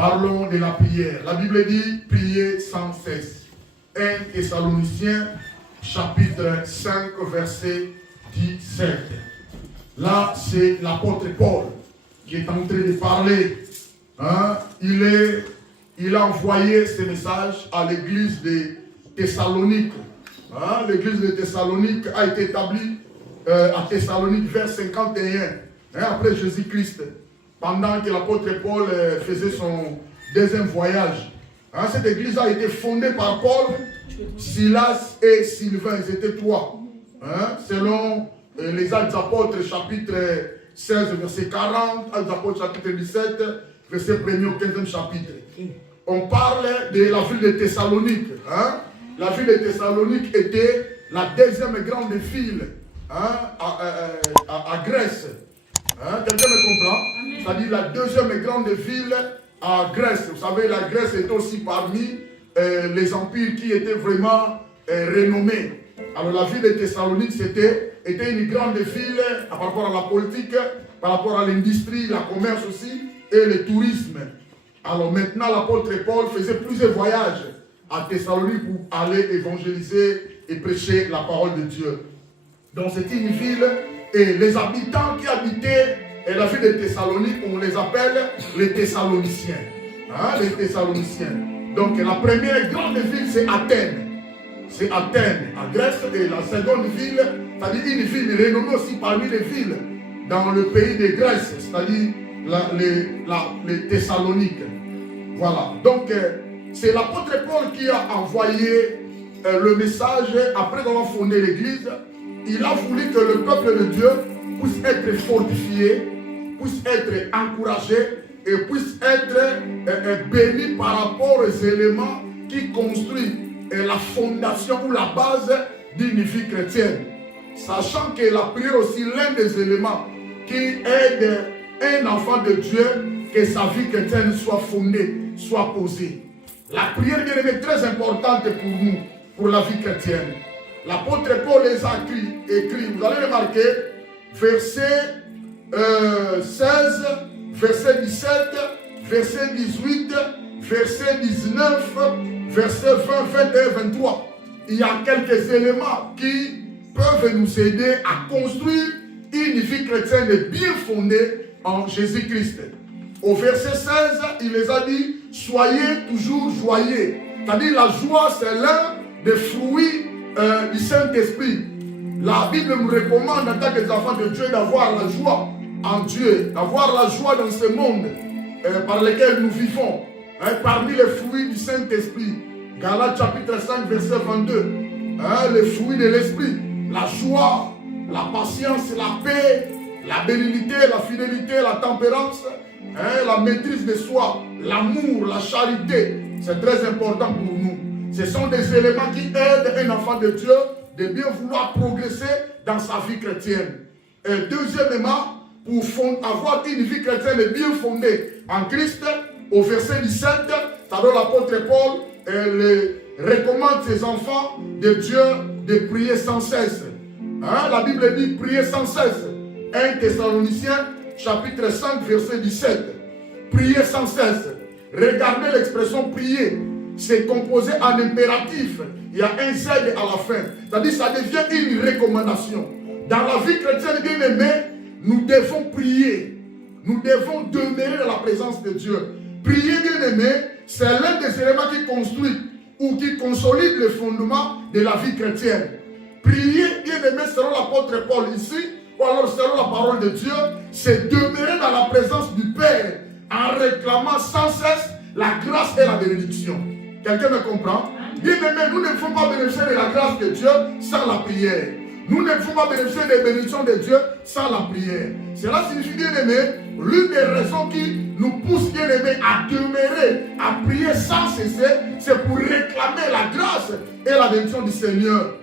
Parlons de la prière. La Bible dit prier sans cesse. 1 Thessaloniciens, chapitre 5, verset 17. Là, c'est l'apôtre Paul qui est en train de parler. Hein? Il a envoyé ce message à l'église de Thessalonique. Hein? L'église de Thessalonique a été établie à Thessalonique vers 51, hein, après Jésus-Christ, pendant que l'apôtre Paul faisait son deuxième voyage. Hein? Cette église a été fondée par Paul, Silas et Sylvain. Ils étaient trois. Hein? Selon les Actes des Apôtres, chapitre 16, verset 40, Actes des Apôtres, chapitre 17, verset 1er au 15e chapitre. On parle de la ville de Thessalonique. Hein? La ville de Thessalonique était la deuxième grande ville, hein, à Grèce. Hein? Quelqu'un me comprend? C'est-à-dire la deuxième grande ville à Grèce. Vous savez, la Grèce est aussi parmi les empires qui étaient vraiment renommés. Alors la ville de Thessalonique était une grande ville par rapport à la politique, par rapport à l'industrie, le commerce aussi, et le tourisme. Alors maintenant, l'apôtre Paul faisait plusieurs voyages à Thessalonique pour aller évangéliser et prêcher la parole de Dieu. Donc c'est une ville, et les habitants qui habitaient la ville de Thessalonique, on les appelle les Thessaloniciens. Hein, les Thessaloniciens. Donc la première grande ville, c'est Athènes. C'est Athènes, en Grèce, et la seconde ville, c'est-à-dire une ville renommée aussi parmi les villes dans le pays de Grèce, c'est-à-dire les Thessaloniques. Voilà. Donc, c'est l'apôtre Paul qui a envoyé le message après avoir fondé l'église. Il a voulu que le peuple de Dieu puisse être fortifié, puisse être encouragé et puisse être béni par rapport aux éléments qui construisent la fondation ou la base d'une vie chrétienne. Sachant que la prière est aussi l'un des éléments qui aide un enfant de Dieu que sa vie chrétienne soit fondée, soit posée. La prière, bien aimée, est très importante pour nous, pour la vie chrétienne. L'apôtre Paul les a écrit, vous allez remarquer, verset 16, verset 17, verset 18, verset 19, verset 20, 21, 23. Il y a quelques éléments qui peuvent nous aider à construire une vie chrétienne bien fondée en Jésus-Christ. Au verset 16, il les a dit, soyez toujours joyeux. C'est-à-dire la joie, c'est l'un des fruits du Saint-Esprit. La Bible nous recommande en tant qu'enfants de Dieu d'avoir la joie en Dieu, d'avoir la joie dans ce monde par lequel nous vivons. Hein, parmi les fruits du Saint-Esprit. Galates chapitre 5, verset 22. Hein, les fruits de l'Esprit. La joie, la patience, la paix, la bénignité, la fidélité, la tempérance, hein, la maîtrise de soi, l'amour, la charité. C'est très important pour nous. Ce sont des éléments qui aident un enfant de Dieu de bien vouloir progresser dans sa vie chrétienne. Et deuxièmement, pour avoir une vie chrétienne bien fondée en Christ, au verset 17, alors l'apôtre Paul recommande ses enfants de Dieu de prier sans cesse. Hein, la Bible dit prier sans cesse. 1 Thessaloniciens, chapitre 5, verset 17. Prier sans cesse. Regardez l'expression prier. C'est composé en impératif. Il y a un Z à la fin. C'est-à-dire ça devient une recommandation. Dans la vie chrétienne bien aimée, nous devons prier. Nous devons demeurer dans la présence de Dieu. Prier bien aimé, c'est l'un des éléments qui construit ou qui consolide le fondement de la vie chrétienne. Prier bien aimé selon l'apôtre Paul ici, ou alors selon la parole de Dieu, c'est demeurer dans la présence du Père en réclamant sans cesse la grâce et la bénédiction. Quelqu'un me comprend? Bien aimé, nous ne pouvons pas bénéficier de la grâce de Dieu sans la prière. Nous ne pouvons pas bénéficier des bénédictions de Dieu sans la prière. Cela signifie, bien aimé, l'une des raisons qui nous pousse, bien aimé, à demeurer, à prier sans cesser, c'est pour réclamer la grâce et la bénédiction du Seigneur.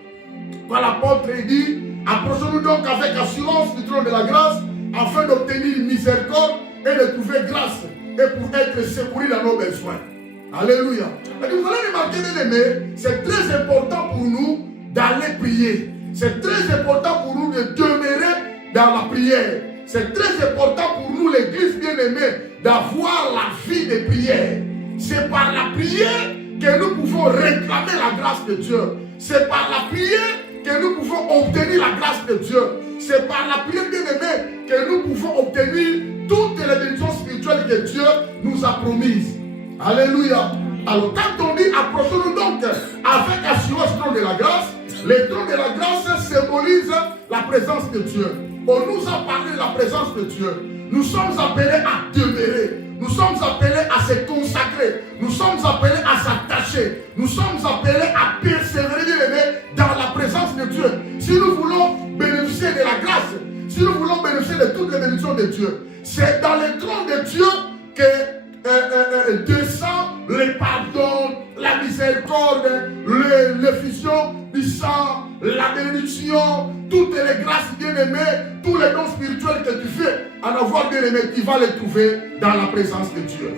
Quand l'apôtre dit, approchons-nous donc avec assurance du trône de la grâce, afin d'obtenir une miséricorde et de trouver grâce, et pour être secouru dans nos besoins. Alléluia. Et vous allez remarquer, bien aimé, c'est très important pour nous d'aller prier. C'est très important pour nous de demeurer dans la prière. C'est très important pour nous, l'église bien-aimée, d'avoir la vie de prière. C'est par la prière que nous pouvons réclamer la grâce de Dieu. C'est par la prière que nous pouvons obtenir la grâce de Dieu. C'est par la prière, bien-aimé, que nous pouvons obtenir toutes les bénédictions spirituelles que Dieu nous a promises. Alléluia. Alors, quand on dit approchons-nous donc avec assurance du trône de la grâce, le trône de la grâce symbolise la présence de Dieu. On nous a parlé de la présence de Dieu. Nous sommes appelés à demeurer. Nous sommes appelés à se consacrer. Nous sommes appelés à s'attacher. Nous sommes appelés à persévérer, bien-aimés, dans la présence de Dieu. Si nous voulons bénéficier de la grâce, si nous voulons bénéficier de toutes les bénédictions de Dieu, c'est dans le trône de Dieu que descend le pardon, la miséricorde, l'effusion du sang, la bénédiction, toutes les grâces bien-aimées, tous les dons spirituels que tu fais en avoir bien-aimé, tu vas les trouver dans la présence de Dieu.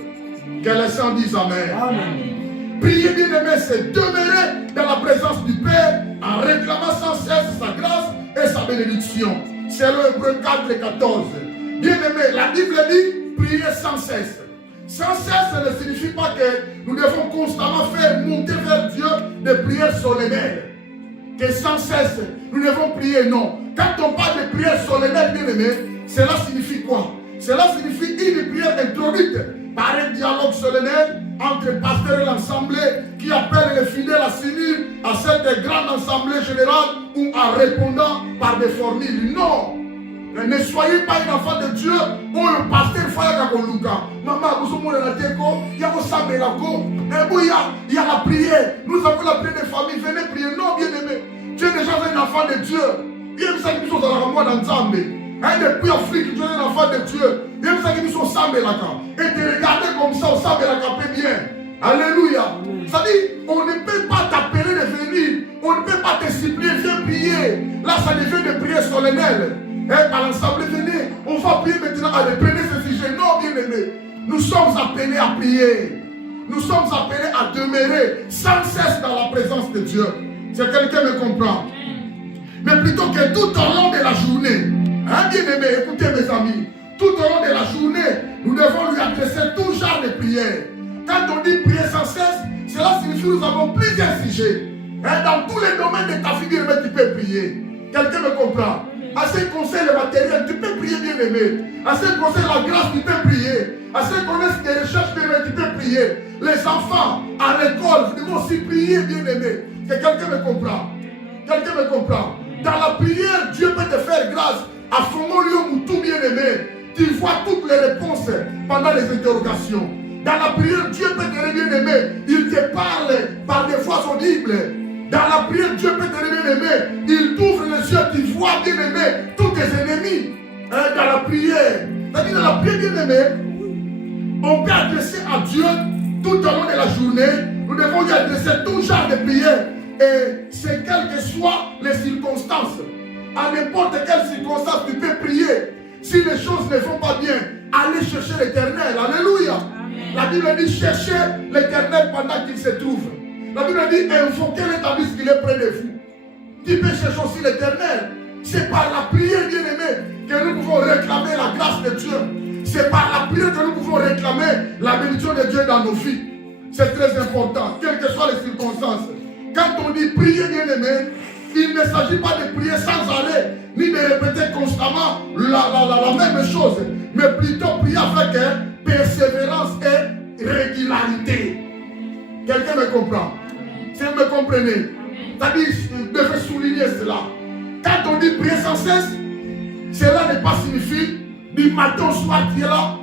Que les saints disent Amen. Amen. Prier bien-aimé, c'est demeurer dans la présence du Père en réclamant sans cesse sa grâce et sa bénédiction. C'est le Hébreux 4 et 14. Bien-aimé, la Bible dit prier sans cesse. Sans cesse, ça ne signifie pas que nous devons constamment faire monter vers Dieu des prières solennelles. Que sans cesse, nous devons prier, non. Quand on parle de prières solennelles, bien aimé, cela signifie quoi? Cela signifie une prière introduite par un dialogue solennel entre le pasteur et l'assemblée qui appelle les fidèles à s'unir à cette grande assemblée générale ou en répondant par des formules. Non! Ne soyez pas un enfant de Dieu ou un pasteur Faya Kakoluka. Maman, vous êtes il y a la prière. Nous avons la prière des familles. Venez prier. Non, bien aimé. Tu es déjà un enfant de Dieu. Il y a ça qui sont dans la moi dans Zambé. Depuis Afrique, tu es un enfant de Dieu. Il y a ça qui sont Sambé là. Et te regarder comme ça, au Sambé là, bien. Alléluia. Ça dit, on ne peut pas t'appeler de venir. On ne peut pas te supplier, viens prier. Là, ça devient des prières solennelles. Par l'ensemble, venez, on va prier maintenant. Allez, prenez ce sujet. Non, bien aimé. Nous sommes appelés à prier. Nous sommes appelés à demeurer sans cesse dans la présence de Dieu. Si quelqu'un me comprend. Mais plutôt que tout au long de la journée, hein, bien aimé, écoutez mes amis, tout au long de la journée, nous devons lui adresser tout genre de prières. Quand on dit prier sans cesse, cela signifie que nous avons plusieurs sujets. Hein, dans tous les domaines de ta figure, tu peux prier. Quelqu'un me comprend? À ce qui concerne le matériel, tu peux prier, bien aimé. À ce qui concerne la grâce, tu peux prier. À ce qui concerne les recherches, bien aimé, tu peux prier. Les enfants à l'école, nous devons aussi prier, bien aimé. Que quelqu'un me comprend. Quelqu'un me comprend. Dans la prière, Dieu peut te faire grâce. À Fomolio Moutou, bien aimé. Tu vois toutes les réponses pendant les interrogations. Dans la prière, Dieu peut te dire, bien aimé. Il te parle par des voix audibles. Dans la prière, Dieu peut te bien aimé. Il t'ouvre les yeux, tu vois bien aimé tous tes ennemis. Dans la prière. C'est-à-dire dans la prière, bien aimé, on peut adresser à Dieu tout au long de la journée. Nous devons lui adresser tout genre de prière. Et c'est quelles que soient les circonstances. À n'importe quelle circonstance, tu peux prier. Si les choses ne vont pas bien, allez chercher l'Éternel. Alléluia. Amen. La Bible dit cherchez l'Éternel pendant qu'il se trouve. La Bible dit invoquez-le tandis qu'il est près de vous. Tu peux chercher aussi l'Éternel. C'est par la prière, bien aimé, que nous pouvons réclamer la grâce de Dieu. C'est par la prière que nous pouvons réclamer la bénédiction de Dieu dans nos vies. C'est très important, quelles que soient les circonstances. Quand on dit prier, bien aimé, il ne s'agit pas de prier sans arrêt, ni de répéter constamment la même chose, mais plutôt prier avec persévérance et régularité. Quelqu'un me comprend? Si vous me comprenez, c'est-à-dire, je devais souligner cela. Quand on dit prier sans cesse, cela n'est pas signifié du matin au soir tu es là,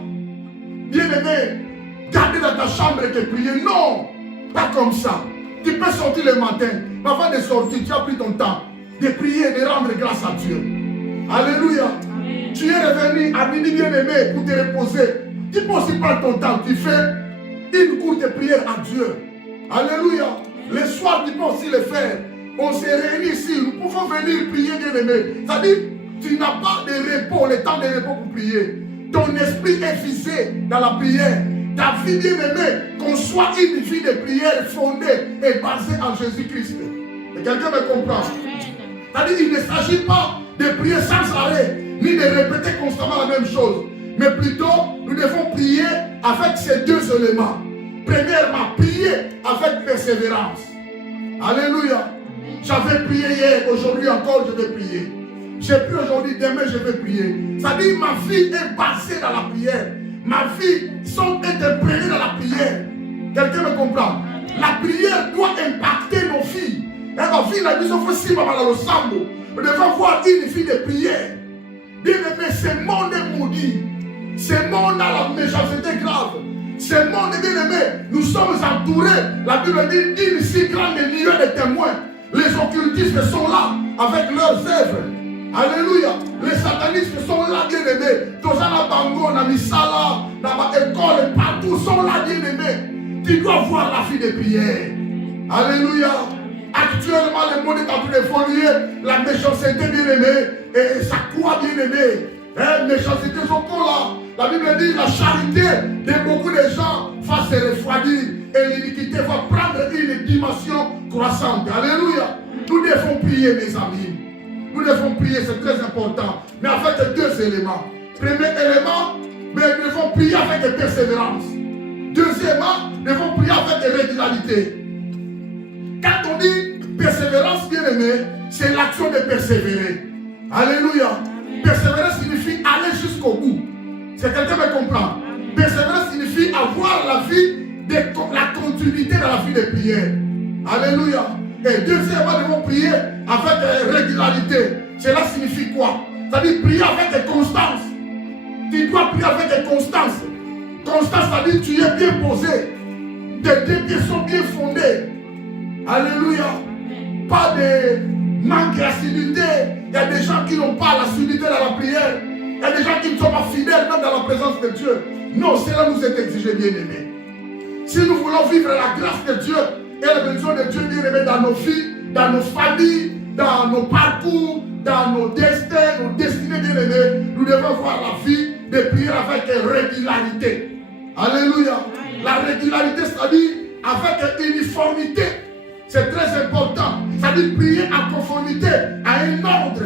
bien aimé, garder dans ta chambre et te prier. Non, pas comme ça. Tu peux sortir le matin, avant de sortir, tu as pris ton temps de prier et de rendre grâce à Dieu. Alléluia. Amen. Tu es revenu à midi, bien aimé, pour te reposer. Tu peux aussi prendre ton temps, tu fais une courte prière à Dieu. Alléluia. Le soir, tu peux aussi le faire. On se réunit ici, nous pouvons venir prier, bien aimé. C'est-à-dire, tu n'as pas de repos, le temps de repos pour prier. Ton esprit est visé dans la prière. Ta vie, bien aimée, qu'on soit une vie de prière fondée et basée en Jésus-Christ. Et quelqu'un me comprend? C'est-à-dire, il ne s'agit pas de prier sans arrêt, ni de répéter constamment la même chose. mais plutôt nous devons prier avec ces deux éléments. Premièrement, prier avec persévérance. Alléluia. J'avais prié hier, aujourd'hui encore je vais prier. J'ai prié aujourd'hui, demain je vais prier. Ça dit ma vie est basée dans la prière. Ma vie sont interprétées dans la prière. Quelqu'un me comprend? La prière doit impacter nos vies. Et nos vies, la vie, faut si dans le sambo. Nous devons voir une vie de prière. Bien aimé, ce monde est maudit. Ce monde a la méchanceté grave. Ce monde, bien aimé, nous sommes entourés. La Bible dit d'une si grande nuée de témoins. Les occultistes sont là avec leurs œuvres. Alléluia. Les satanistes sont là, bien aimés. Tous les bango, dans misala, dans l'école, partout sont là, bien aimés. Tu dois voir la vie de prière. Alléluia. Actuellement, le monde est en train d'évoluer. La méchanceté, bien aimée, et ça croit, bien aimé. Méchanceté, sont là. La Bible dit la charité de beaucoup de gens va se refroidir et l'iniquité va prendre une dimension croissante. Alléluia. Nous devons prier, mes amis. Nous devons prier, c'est très important. Mais avec deux éléments. Premier élément, nous devons prier avec persévérance. Deuxièmement, nous devons prier avec régularité. Quand on dit persévérance, bien aimé, c'est l'action de persévérer. Alléluia. Persévérer signifie aller jusqu'au bout. C'est quelqu'un me comprend. Persévérer signifie avoir la vie, la continuité dans la vie de prière. Alléluia. Et deuxièmement, nous devons prier avec régularité. Cela signifie quoi? C'est-à-dire prier avec constance. Tu dois prier avec constance. Constance, c'est-à-dire tu es bien posé. Tes deux pieds sont bien fondés. Alléluia. Pas de manque d'assiduité. Il y a des gens qui n'ont pas l'assiduité dans la prière. Il y a des gens qui ne sont pas fidèles même dans la présence de Dieu. Non, cela nous est exigé, bien aimé. Si nous voulons vivre la grâce de Dieu et la bénédiction de Dieu, bien aimé, dans nos vies, dans nos familles, dans nos parcours, dans nos destins, nos destinées, bien aimés, nous devons voir la vie de prier avec régularité. Alléluia. La régularité, c'est-à-dire avec uniformité. C'est très important. C'est-à-dire prier en conformité à un ordre.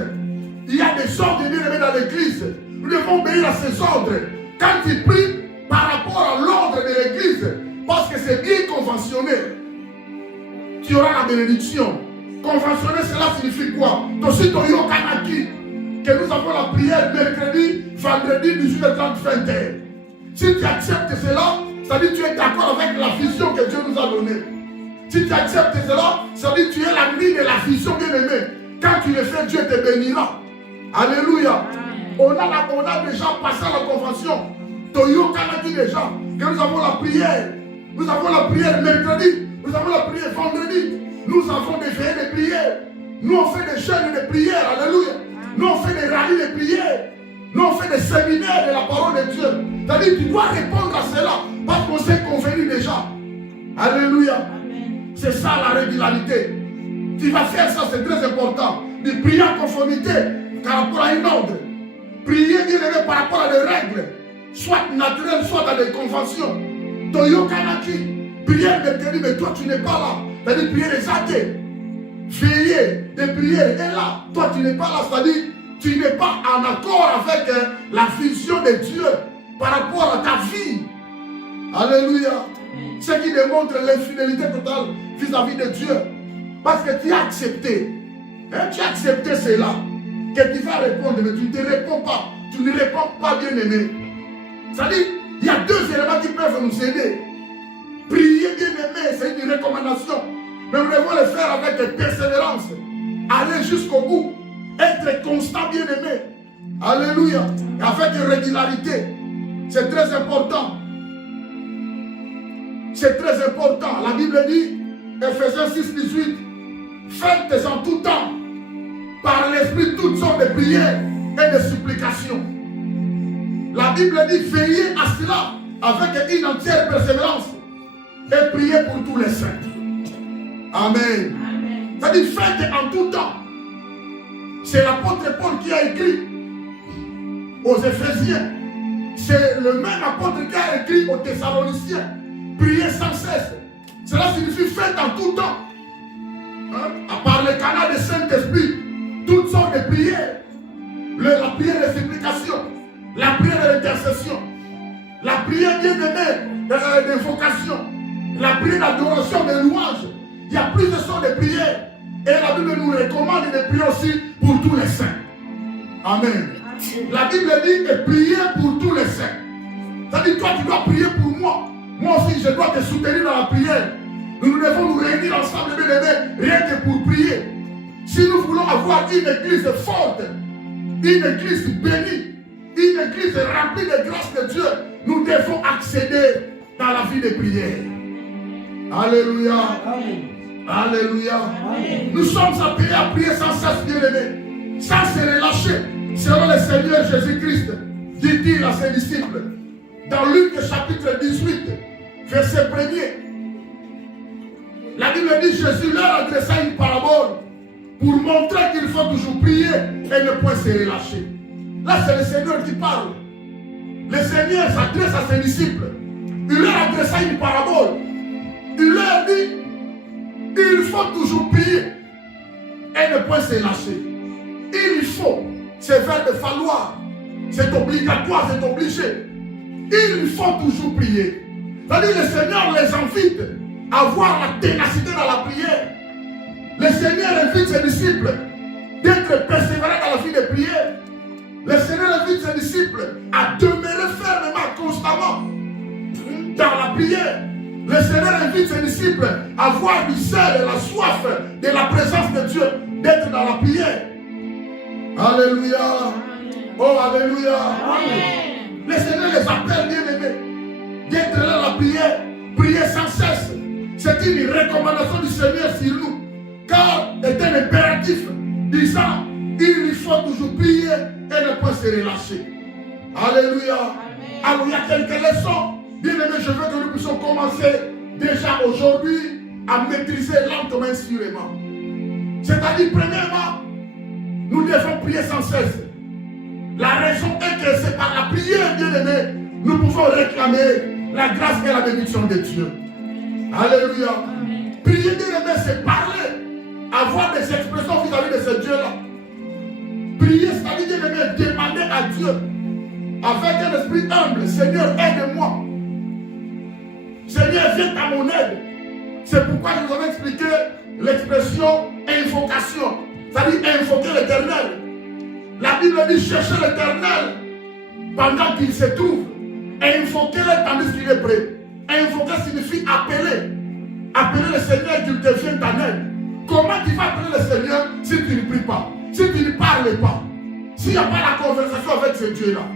Il y a des ordres bien aimés dans l'église. Nous devons obéir à ces ordres. Quand tu pries par rapport à l'ordre de l'église, parce que c'est bien conventionné, tu auras la bénédiction. Conventionné, cela signifie quoi? Aussi, Toyo Kanaki, que nous avons la prière mercredi, vendredi, 18h30, 20h. Si tu acceptes cela, ça veut dire que tu es d'accord avec la vision que Dieu nous a donnée. Si tu acceptes cela, ça veut dire que tu es l'ami de la vision bien aimée. Quand tu le fais, Dieu te bénira. Alléluia. On a déjà passé à la convention. Toyo Kanaki déjà. Que nous avons la prière. Nous avons la prière mercredi. Nous avons la prière vendredi. Nous avons des veillées de prière. Nous on fait des jeûnes de prière. Alléluia. Nous on fait des rallyes de prière. Nous on fait des séminaires de la parole de Dieu. C'est-à-dire tu dois répondre à cela. Parce qu'on s'est convenu déjà. Alléluia. C'est ça la régularité. Tu vas faire ça, c'est très important. De prier en conformité par rapport à un ordre. Prier bien aimé par rapport à des règles, soit naturelles, soit dans des conventions. Toyo Kanaki, prière mercredi, mais toi tu n'es pas là. C'est-à-dire prier les athées. Veiller des prières. Et là, toi tu n'es pas là. C'est-à-dire tu n'es pas en accord avec la vision de Dieu par rapport à ta vie. Alléluia. Ce qui démontre l'infidélité totale vis-à-vis de Dieu. Parce que tu as accepté. Tu as accepté cela. Que tu vas répondre, mais tu ne te réponds pas. Tu ne réponds pas, bien aimé. C'est-à-dire, il y a deux éléments qui peuvent nous aider. Prier, bien aimé, c'est une recommandation. Mais nous devons le faire avec persévérance. Aller jusqu'au bout. Être constant, bien aimé. Alléluia. Avec régularité. C'est très important. C'est très important. La Bible dit, Ephésiens 6, 18, faites en tout temps, par l'Esprit, toutes sortes de prières et de supplications. La Bible dit, veillez à cela avec une entière persévérance et priez pour tous les saints. Amen. C'est-à-dire, faites en tout temps. C'est l'apôtre Paul qui a écrit aux Éphésiens. C'est le même apôtre qui a écrit aux Thessaloniciens. Priez sans cesse. Cela signifie faites en tout temps. À part le canal du Saint-Esprit, toutes sortes de prières. La prière de supplication, la prière de l'intercession. prière bien-aimée d'invocation, la prière d'adoration, de louange. Il y a plusieurs sortes de prières. Et la Bible nous recommande de prier aussi pour tous les saints. Amen. La Bible dit de prier pour tous les saints. C'est-à-dire, toi, tu dois prier pour moi. Moi aussi, je dois te soutenir dans la prière. Nous devons nous réunir ensemble, rien que pour prier. Si nous voulons avoir une église forte, une église bénie, une église remplie de grâce de Dieu, nous devons accéder dans la vie de prière. Alléluia. Amen. Alléluia. Amen. Nous sommes appelés à prier sans cesse, bien-aimés, sans se relâcher, selon le Seigneur Jésus-Christ, dit-il à ses disciples, dans Luc chapitre 18, verset 1er. La Bible dit, Jésus leur adressa une parabole pour montrer qu'il faut toujours prier et ne point se relâcher. Là, c'est le Seigneur qui parle. Le Seigneur s'adresse à ses disciples. Il leur adressa une parabole. Il leur dit, il faut toujours prier et ne point se lâcher. Il faut, c'est faire de falloir. C'est obligatoire, c'est obligé. Il faut toujours prier. C'est-à-dire, le Seigneur les invite à avoir la ténacité dans la prière. Le Seigneur invite ses disciples d'être persévérants dans la vie de prière. Le Seigneur invite ses disciples à demeurer fermement, constamment dans la prière. Le Seigneur invite ses disciples à avoir du zèle et la soif de la présence de Dieu, d'être dans la prière. Alléluia. Oh, alléluia. Amen. Le Seigneur les appelle, bien-aimés, d'être dans la prière, prier sans cesse. C'est une recommandation du Seigneur sur nous. Car est un impératif disant, il faut toujours prier et ne pas se relâcher. Alléluia. Amen. Alors il y a quelques leçons. Bien aimé, je veux que nous puissions commencer déjà aujourd'hui à maîtriser lentement et sûrement. C'est-à-dire, premièrement, nous devons prier sans cesse. La raison est que c'est par la prière, bien aimé, nous pouvons réclamer la grâce et la bénédiction de Dieu. Alléluia. Amen. Prier, bien aimé, c'est parler, avoir des expressions vis-à-vis de ce Dieu-là. Prier, c'est-à-dire, bien aimé, demander à Dieu avec un esprit humble, Seigneur, aide-moi. Seigneur, viens à mon aide. C'est pourquoi je vous avais expliqué l'expression invocation. C'est-à-dire invoquer l'Éternel. La Bible dit chercher l'Éternel pendant qu'il se trouve. Invoquer-le tandis qu'il est prêt. Invoquer signifie appeler. Appeler le Seigneur qu'il devienne ta aide. Comment tu vas appeler le Seigneur si tu ne pries pas? Si tu ne parles pas? S'il n'y a pas la conversation avec ce Dieu-là?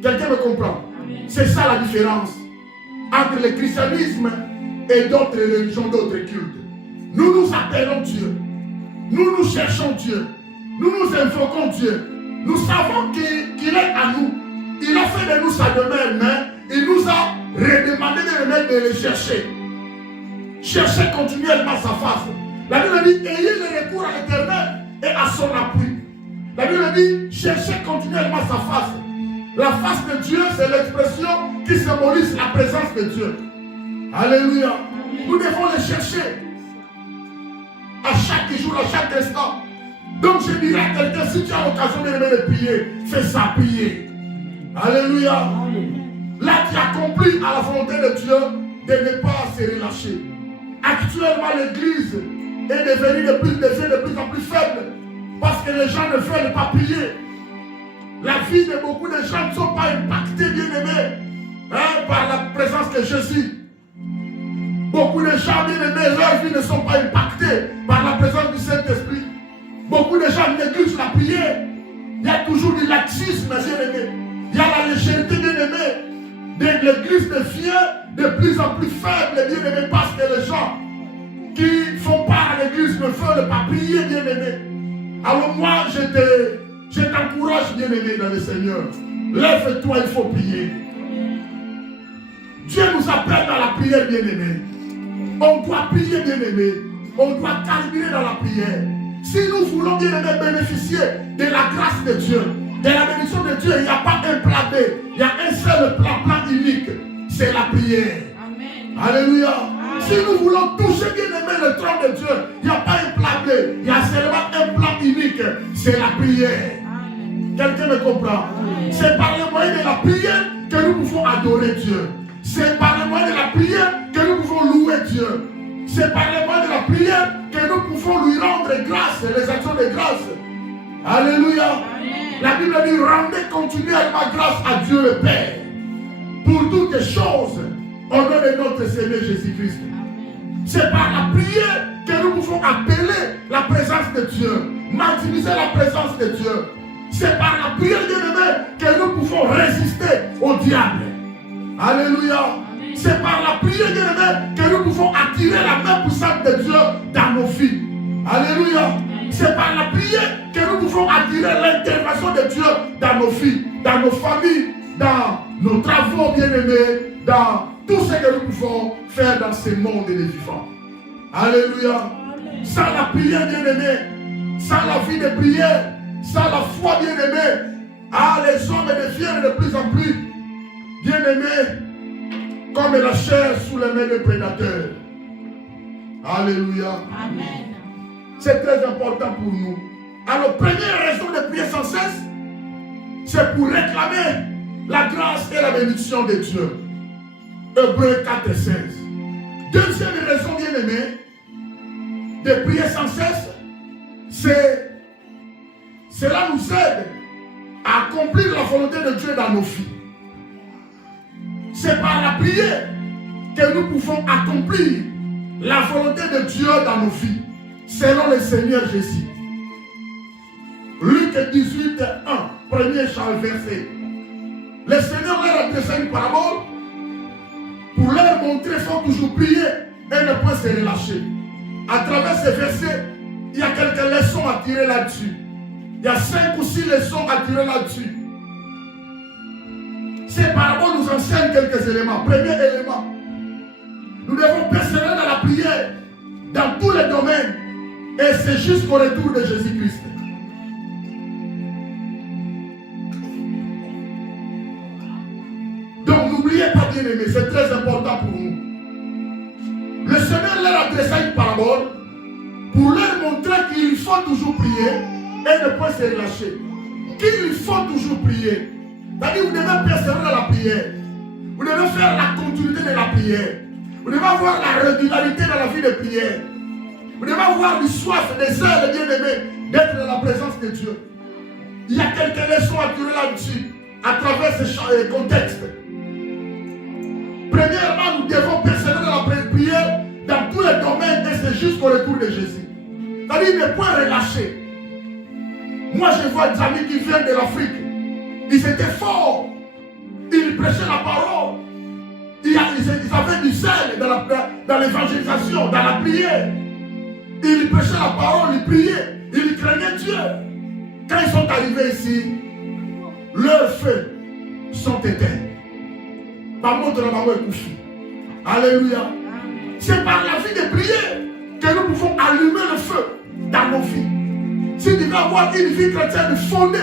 Quelqu'un me comprend? C'est ça la différence entre le christianisme et d'autres religions, d'autres cultes. Nous nous appelons Dieu. Nous nous cherchons Dieu. Nous nous invoquons Dieu. Nous savons qu'il est à nous. Il a fait de nous sa demeure, mais il nous a redemandé de le chercher. Chercher continuellement sa face. La Bible dit, ayez le recours à l'Éternel et à son appui. La Bible dit, cherchez continuellement sa face. La face de Dieu, c'est l'expression qui symbolise la présence de Dieu. Alléluia. Amen. Nous devons le chercher à chaque jour, à chaque instant. Donc je dirais à quelqu'un, si tu as l'occasion de prier, fais ça prier. Alléluia. Amen. Là, tu accomplis à la volonté de Dieu de ne pas se relâcher. Actuellement, l'Église est devenue de plus en plus faible parce que les gens ne veulent pas prier. La vie de beaucoup de gens ne sont pas impactés, bien-aimés, par la présence de Jésus. Beaucoup de gens, bien-aimés, leurs vies ne sont pas impactées par la présence du Saint-Esprit. Beaucoup de gens négligent la prière. Il y a toujours du laxisme, bien-aimés. Il y a la légèreté, bien-aimés. L'Église devient de plus en plus faible, bien-aimés, parce que les gens qui font part à l'Église ne veulent pas prier, bien-aimés. Alors moi, je t'encourage, bien-aimé, dans le Seigneur. Lève-toi, il faut prier. Dieu nous appelle dans la prière, bien-aimé. On doit prier, bien-aimé. On doit calibrer dans la prière. Si nous voulons, bien-aimé, bénéficier de la grâce de Dieu, de la bénédiction de Dieu, il n'y a pas un plan B. Il y a un seul plan unique. C'est la prière. Amen. Alléluia. Amen. Si nous voulons toucher, bien-aimé, le trône de Dieu, il n'y a pas un plan B. Il y a seulement un plan unique. C'est la prière. Quelqu'un me comprend? C'est par le moyen de la prière que nous pouvons adorer Dieu. C'est par le moyen de la prière que nous pouvons louer Dieu. C'est par le moyen de la prière que nous pouvons lui rendre grâce, les actions de grâce. Alléluia. Amen. La Bible dit, rendez continuellement grâce à Dieu le Père pour toutes choses au nom de notre Seigneur Jésus-Christ. C'est par la prière que nous pouvons appeler la présence de Dieu, maximiser la présence de Dieu. C'est par la prière, bien-aimé, que nous pouvons résister au diable. Alléluia. C'est par la prière, bien-aimé, que nous pouvons attirer la main puissante de Dieu dans nos vies. Alléluia. C'est par la prière que nous pouvons attirer l'intervention de Dieu dans nos vies, dans nos familles, dans nos travaux, bien-aimés, dans tout ce que nous pouvons faire dans ce monde des vivants. Alléluia. Sans la prière, bien-aimé, sans la vie de prière, sans la foi, bien-aimé, les hommes deviennent de plus en plus, bien-aimés, comme la chair sous les mains des prédateurs. Alléluia. Amen. C'est très important pour nous. Alors, première raison de prier sans cesse, c'est pour réclamer la grâce et la bénédiction de Dieu. Hébreux 4 et 16. Deuxième raison, bien-aimée, de prier sans cesse, cela nous aide à accomplir la volonté de Dieu dans nos vies. C'est par la prière que nous pouvons accomplir la volonté de Dieu dans nos vies, selon le Seigneur Jésus. Luc 18, 1, premier verset. Le Seigneur leur adressa une parabole pour leur montrer qu'il faut toujours prier et ne pas se relâcher. À travers ces versets, il y a quelques leçons à tirer là-dessus. Il y a 5 ou 6 leçons à tirer là-dessus. Ces paraboles nous enseignent quelques éléments. Premier élément, nous devons persévérer dans la prière dans tous les domaines. Et c'est jusqu'au retour de Jésus-Christ. Donc n'oubliez pas, bien-aimés, c'est très important pour nous. Le Seigneur leur adressa une parabole pour leur montrer qu'il faut toujours prier et ne pas se relâcher. Qu'il faut toujours prier. C'est-à-dire, vous devez persévérer dans la prière. Vous devez faire la continuité de la prière. Vous devez avoir la régularité dans la vie de prière. Vous devez avoir du soif, des ailes, bien-aimés, d'être dans la présence de Dieu. Il y a quelques leçons à tirer là-dessus, à travers ce contexte. Premièrement, nous devons persévérer dans la prière dans tous les domaines et c'est jusqu'au retour de Jésus. C'est-à-dire, ne point relâcher. Moi, je vois des amis qui viennent de l'Afrique. Ils étaient forts. Ils prêchaient la parole. Ils avaient du zèle dans l'évangélisation, dans la prière. Ils prêchaient la parole, ils priaient, ils craignaient Dieu. Quand ils sont arrivés ici, leurs feux sont éteints. Alléluia. C'est par la vie de prière que nous pouvons allumer le feu dans nos vies. Si tu veux avoir une vie chrétienne fondée,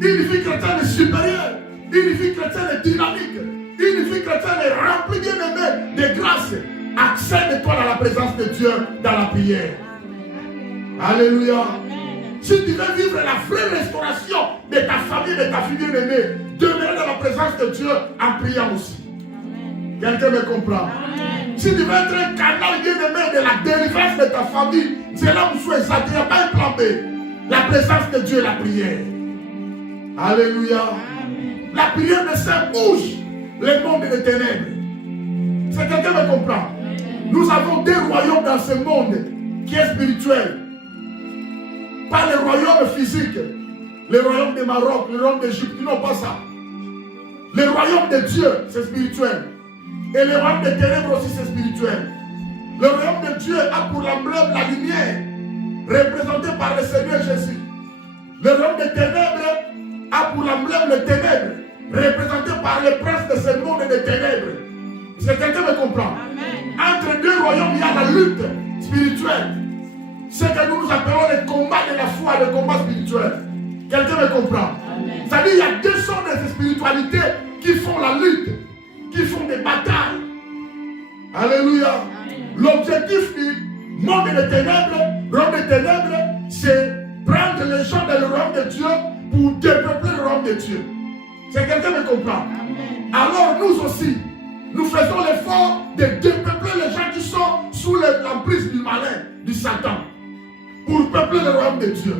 une vie chrétienne supérieure, une vie chrétienne dynamique, une vie chrétienne remplie, bien-aimée, de grâce, accède-toi dans la présence de Dieu dans la prière. Alléluia. Amen. Si tu veux vivre la vraie restauration de ta famille, de ta fille bien-aimée, demeurer dans la présence de Dieu en priant aussi. Quelqu'un me comprend? Amen. Si tu veux être un canal bien-aimé de la délivrance de ta famille, c'est là où tu es ça. Il n'y a pas un plan B. La présence de Dieu, la prière. Alléluia. Amen. La prière de Saint bouge les mondes des ténèbres. C'est quelqu'un me comprend? Amen. Nous avons des royaumes dans ce monde qui est spirituel. Pas le royaume physique, le royaume de Maroc, le royaume d'Égypte, non pas ça. Le royaume de Dieu, c'est spirituel. Et le royaume des ténèbres aussi, c'est spirituel. Le royaume de Dieu a pour l'emblème la lumière, représentée par le Seigneur Jésus. Le royaume des ténèbres a pour l'emblème les ténèbres, représentées par le prince de ce monde des ténèbres. Est-ce que quelqu'un me comprend? Amen. Entre deux royaumes, il y a la lutte spirituelle. C'est que nous appelons le combat de la foi, le combat spirituel. Quelqu'un me comprend? C'est-à-dire, il y a deux sortes de spiritualités qui font la lutte, qui font des batailles. Alléluia. L'objectif du monde des ténèbres, royaume des ténèbres, c'est prendre les gens dans le royaume de Dieu pour dépeupler le royaume de Dieu. C'est quelqu'un me comprend? Amen. alors nous aussi, nous faisons l'effort de dépeupler les gens qui sont sous l'emprise du malin, du Satan, pour peupler le royaume de Dieu.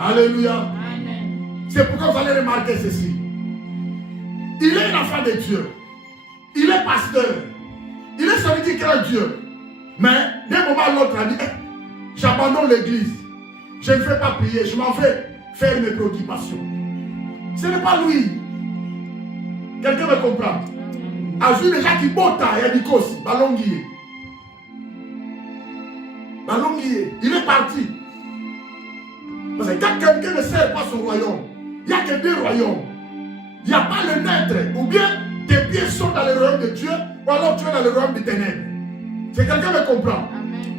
Alléluia. Amen. C'est pourquoi vous allez remarquer ceci. Il est un enfant de Dieu. Il est pasteur. Il est celui qui craint Dieu. Mais d'un moment à l'autre, il dit, j'abandonne l'église. Je ne vais pas prier. Je m'en vais faire mes préoccupations. Ce n'est pas lui. Quelqu'un me comprend? A vu déjà qui bota, il a dit qu'aussi, Balonguier. Balonguier, il est parti. Parce que quand quelqu'un ne sert pas son royaume, il n'y a que deux royaumes. Il n'y a pas le naître, ou bien tes pieds sont dans le royaume de Dieu, ou alors tu es dans le royaume des ténèbres. C'est quelqu'un me comprend? Amen.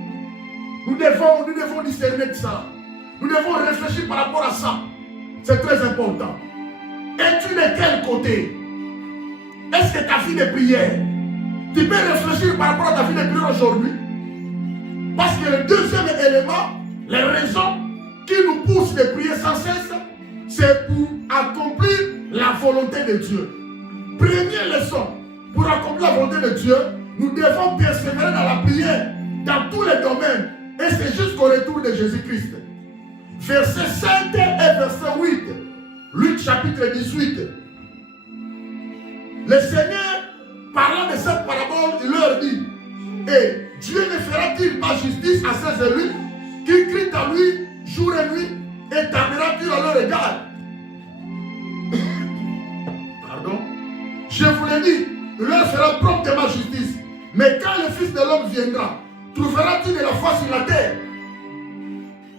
Nous devons discerner de ça. Nous devons réfléchir par rapport à ça. C'est très important. Es-tu de quel côté? Est-ce que ta vie de prière? Tu peux réfléchir par rapport à ta vie de prière aujourd'hui. Parce que le deuxième élément, les raisons qui nous poussent de prier sans cesse, c'est pour accomplir la volonté de Dieu. Première leçon, pour accomplir la volonté de Dieu, nous devons persévérer dans la prière, dans tous les domaines. Et c'est jusqu'au retour de Jésus-Christ. Verset 5 et verset 8. Luc chapitre 18. Le Seigneur, parlant de cette parabole, il leur dit, et Dieu ne fera-t-il pas justice à ses élus qui crient à lui jour et nuit et tardera-t-il à leur égard? Pardon. Je vous l'ai dit, il leur fera promptement justice. Mais quand le Fils de l'homme viendra, trouvera-t-il de la foi sur la terre?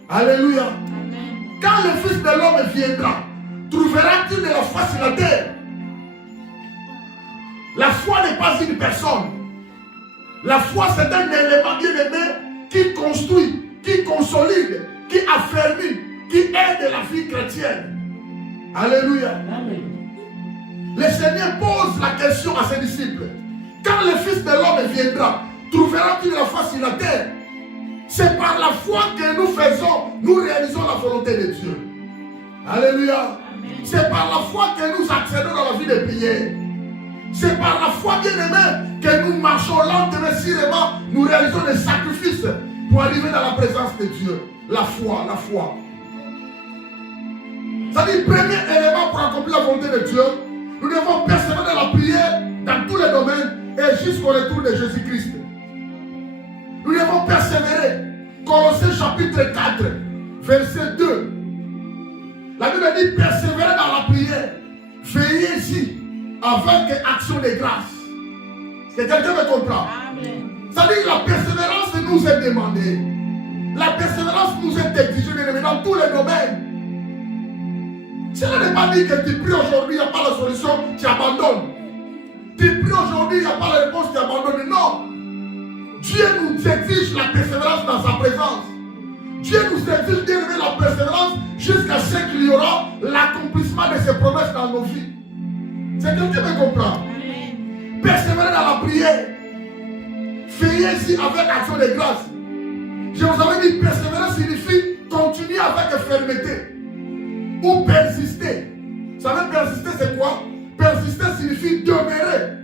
Alléluia. Amen. Quand le Fils de l'homme viendra, trouvera-t-il de la foi sur la terre? La foi n'est pas une personne. La foi, c'est un élément bien-aimé qui construit, qui consolide, qui affermit, qui aide la vie chrétienne. Alléluia. Amen. Le Seigneur pose la question à ses disciples. Quand le Fils de l'homme viendra, trouvera-t-il la foi sur la terre? C'est par la foi que nous faisons, nous réalisons la volonté de Dieu. Alléluia. Amen. C'est par la foi que nous accédons dans la vie de prière. C'est par la foi, bien-aimé, que nous marchons lentement, sûrement, nous réalisons des sacrifices pour arriver dans la présence de Dieu. La foi, la foi. C'est-à-dire, premier élément pour accomplir la volonté de Dieu, nous devons persévérer dans la prière, dans tous les domaines, et jusqu'au retour de Jésus-Christ. Nous devons persévérer. Colossiens chapitre 4, verset 2. La Bible dit, persévérer dans la prière, veillez-y, avec action de grâce. Est-ce que quelqu'un me comprend? C'est-à-dire que la persévérance nous est demandée. La persévérance nous est exigée dans tous les domaines. Cela n'est pas dit que tu pries aujourd'hui, il n'y a pas la solution, tu abandonnes. Tu pries aujourd'hui, il n'y a pas la réponse, tu abandonnes. Non. Dieu nous exige la persévérance dans sa présence. Dieu nous exige d'élever la persévérance jusqu'à ce qu'il y aura l'accomplissement de ses promesses dans nos vies. C'est quelqu'un qui me comprend. Persévérer dans la prière. Veillez-y avec action de grâce. Je vous avais dit, persévérer signifie continuer avec fermeté. Ou persister. Vous savez, persister c'est quoi? Persister signifie demeurer.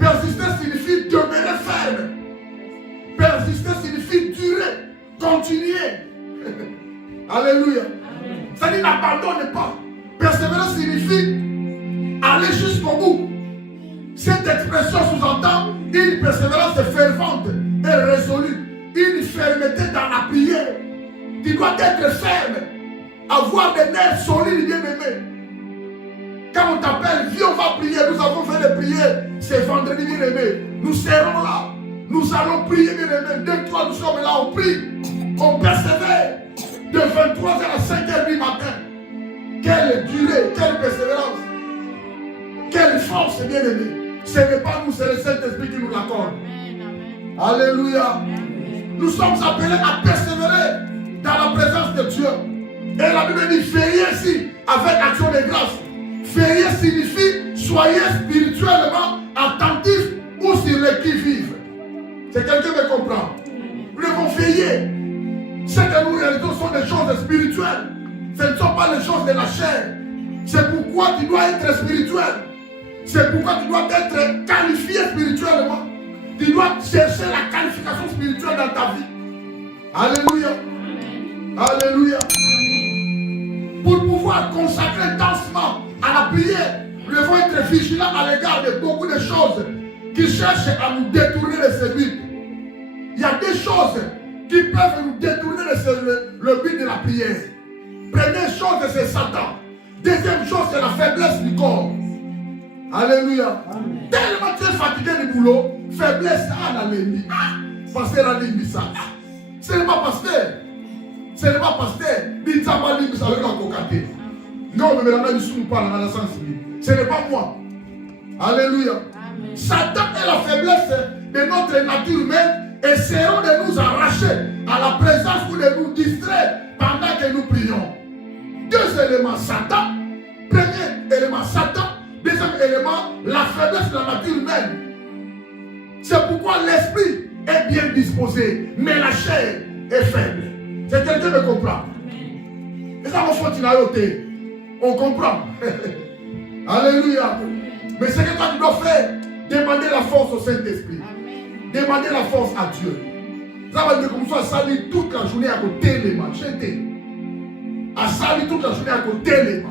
Persister signifie demeurer ferme. Persister signifie durer, continuer. Alléluia. C'est-à-dire n'abandonne pas. Persévérer signifie aller jusqu'au bout. Cette expression sous-entend une persévérance fervente et résolue. Une fermeté dans la prière. Tu dois être ferme. Avoir des nerfs solides, bien-aimés. Quand on t'appelle, viens, on va prier. Nous avons fait des prières. C'est vendredi, bien-aimé. Nous serons là. Nous allons prier, bien-aimé. 2-3, nous sommes là, on prie. On persévère. De 23h à 5h du matin. Quelle durée, quelle persévérance. Quelle force, bien-aimé. Ce n'est pas nous, c'est le Saint-Esprit qui nous l'accorde. Alléluia. Nous sommes appelés à persévérer dans la présence de Dieu. Et la Bible dit, veillez ici avec action de grâce. Veiller signifie soyez spirituellement attentifs ou sur le qui-vive. C'est quelqu'un qui me comprend. Nous devons veiller. Ce que nous réalisons sont des choses spirituelles. Ce ne sont pas les choses de la chair. C'est pourquoi tu dois être spirituel. C'est pourquoi tu dois être qualifié spirituellement. Tu dois chercher la qualification spirituelle dans ta vie. Alléluia. Alléluia. Pour pouvoir consacrer dansement à la prière, nous devons être vigilants à l'égard de beaucoup de choses qui cherchent à nous détourner de ce but. Il y a des choses qui peuvent nous détourner de le but de la prière. Première chose, c'est Satan. Deuxième chose, c'est la faiblesse du corps. Alléluia. Amen. Tellement tu es fatigué du boulot, faiblesse à la limite. Pasteur a dit ça. Ce n'est pas pasteur. Ce n'est pas pasteur. Dit ça pas dit ça avec un cocaté. Non, mais la main du sous nous parle dans la sens. Ce n'est pas moi. Alléluia. Amen. Satan est la faiblesse de notre nature humaine et essaieront de nous arracher à la présence ou de nous distraire pendant que nous prions. Deux éléments, Satan. Premier élément, Satan. Deuxième élément, la faiblesse de la nature humaine. C'est pourquoi l'esprit est bien disposé, mais la chair est faible. C'est quelqu'un qui me comprend. Et ça, on faut noter. On comprend. Alléluia. Mais c'est que toi tu dois faire, demander la force au Saint-Esprit. Demander la force à Dieu. Ça va dire comme ça, salir toute la journée à côté des mains. À salir toute la journée à côté des mains.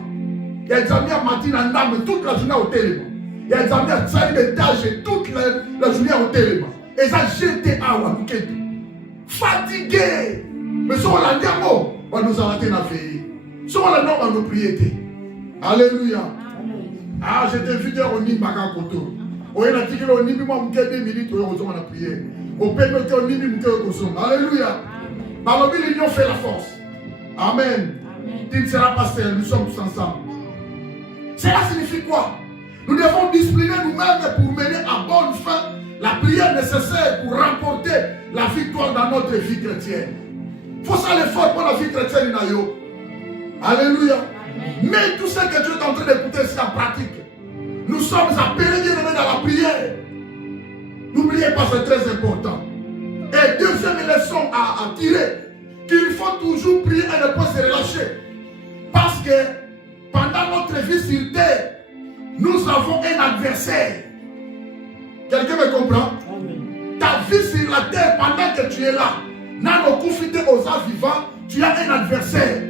Il y a des amis à matin en âme toute la journée au téléphone. Il y a des amis à salir des tâches toute la journée au téléphone. Et ça jeté à Wabuketu. Fatigué. Mais si on l'a dit, on va nous arrêter dans la veille. Si on l'a dit, on va nous prier. Alléluia. Ah, j'étais vidéo au Nîmes à Koto. On a dit que le Nîmes, moi, je suis 2 minutes, on va prier. On peut mettre au Nîmes, alléluia. Par le l'union fait la force. Amen. Tu ne seras pas seul, nous sommes tous ensemble. Cela signifie quoi? Nous devons discipliner nous-mêmes pour mener à bonne fin la prière nécessaire pour remporter la victoire dans notre vie chrétienne. Il faut ça l'effort pour la vie chrétienne. Alléluia. Mais tout ce que tu es en train d'écouter, c'est en pratique. Nous sommes appelés bien dans la prière. N'oubliez pas, c'est très important. Et deuxième leçon à tirer, qu'il faut toujours prier et ne pas se relâcher. Parce que pendant notre vie sur terre, nous avons un adversaire. Quelqu'un me comprend? Amen. Ta vie sur la terre, pendant que tu es là, dans nos conflits aux âmes vivants, tu as un adversaire.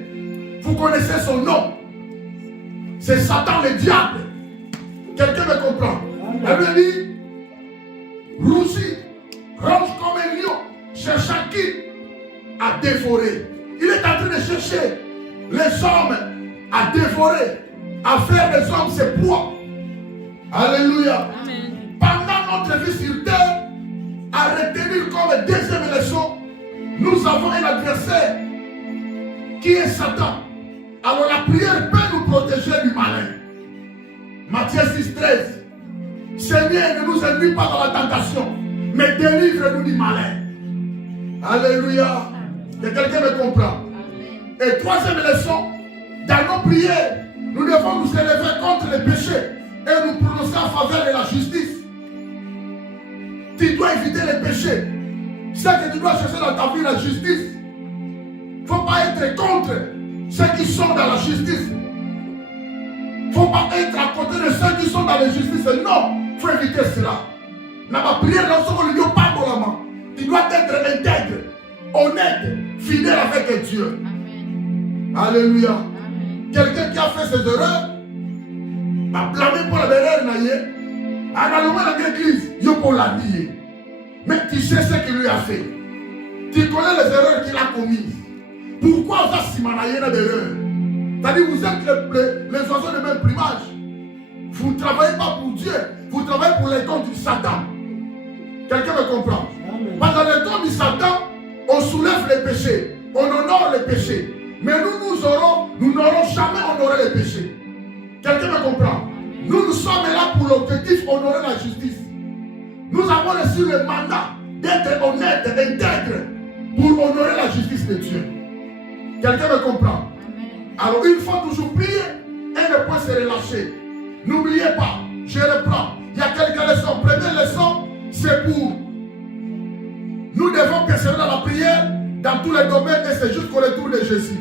Vous connaissez son nom. C'est Satan le diable. Quelqu'un me comprend? Elle me dit, rougit, ronge comme un lion, cherchant qui? À dévorer. Il est en train de chercher les hommes à dévorer, à faire des hommes ses proies. Alléluia. Amen. Pendant notre vie sur terre, à retenir comme deuxième leçon, nous avons un adversaire qui est Satan. Alors la prière peut nous protéger du malin. Matthieu 6, 13. Seigneur, ne nous induis pas dans la tentation, mais délivre-nous du malin. Alléluia. Et quelqu'un me comprend. Et troisième leçon, dans nos prières, nous devons nous élever contre les péchés et nous prononcer en faveur de la justice. Tu dois éviter les péchés. C'est que tu dois chercher dans ta vie la justice. Il ne faut pas être contre ceux qui sont dans la justice. Il ne faut pas être à côté de ceux qui sont dans la justice. Non, il faut éviter cela. Dans ma prière, tu dois être intègre, honnête, fidèle avec Dieu. Amen. Alléluia. Amen. Quelqu'un qui a fait ses erreurs, m'a blâmé pour la erreur, en allant dans l'église, il faut la dire. Mais tu sais ce qu'il lui a fait. Tu connais les erreurs qu'il a commises. Pourquoi vous avez si manaillé d'erreur? C'est-à-dire vous êtes les oiseaux de même plumage. Vous ne travaillez pas pour Dieu, vous travaillez pour les comptes du Satan. Quelqu'un me comprend? Pendant les comptes du Satan, on soulève les péchés, on honore les péchés. Mais nous n'aurons jamais honoré les péchés. Quelqu'un me comprend? Nous sommes là pour l'objectif honorer la justice. Nous avons reçu le mandat d'être honnête, intègre, pour honorer la justice de Dieu. Quelqu'un me comprend? Alors il faut toujours prier et ne pas se relâcher. N'oubliez pas, je reprends. Il y a quelques leçons. Première leçon, c'est pour nous devons persévérer dans la prière dans tous les domaines et c'est jusqu'au retour de Jésus.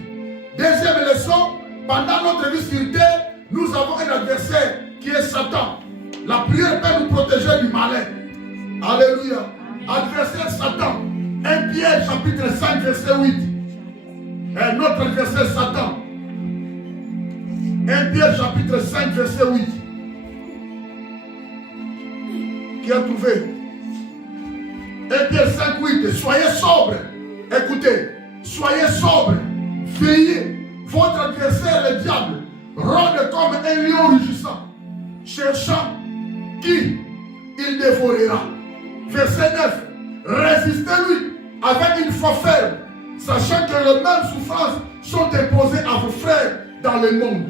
Deuxième leçon, pendant notre vie sur terre, Nous avons un adversaire qui est Satan. La prière peut nous protéger du malin. Alléluia. Adversaire Satan. 1 Pierre chapitre 5 verset 8. Et notre adversaire Satan. 1 Pierre chapitre 5 verset 8. Qui a trouvé? 1 Pierre 5, 8. Soyez sobres. Écoutez. Soyez sobres. Veillez. Votre adversaire, le diable, rôde comme un lion rugissant, cherchant qui il dévorera. Verset 9. Résistez-lui avec une foi ferme, sachant que les mêmes souffrances sont imposées à vos frères dans le monde.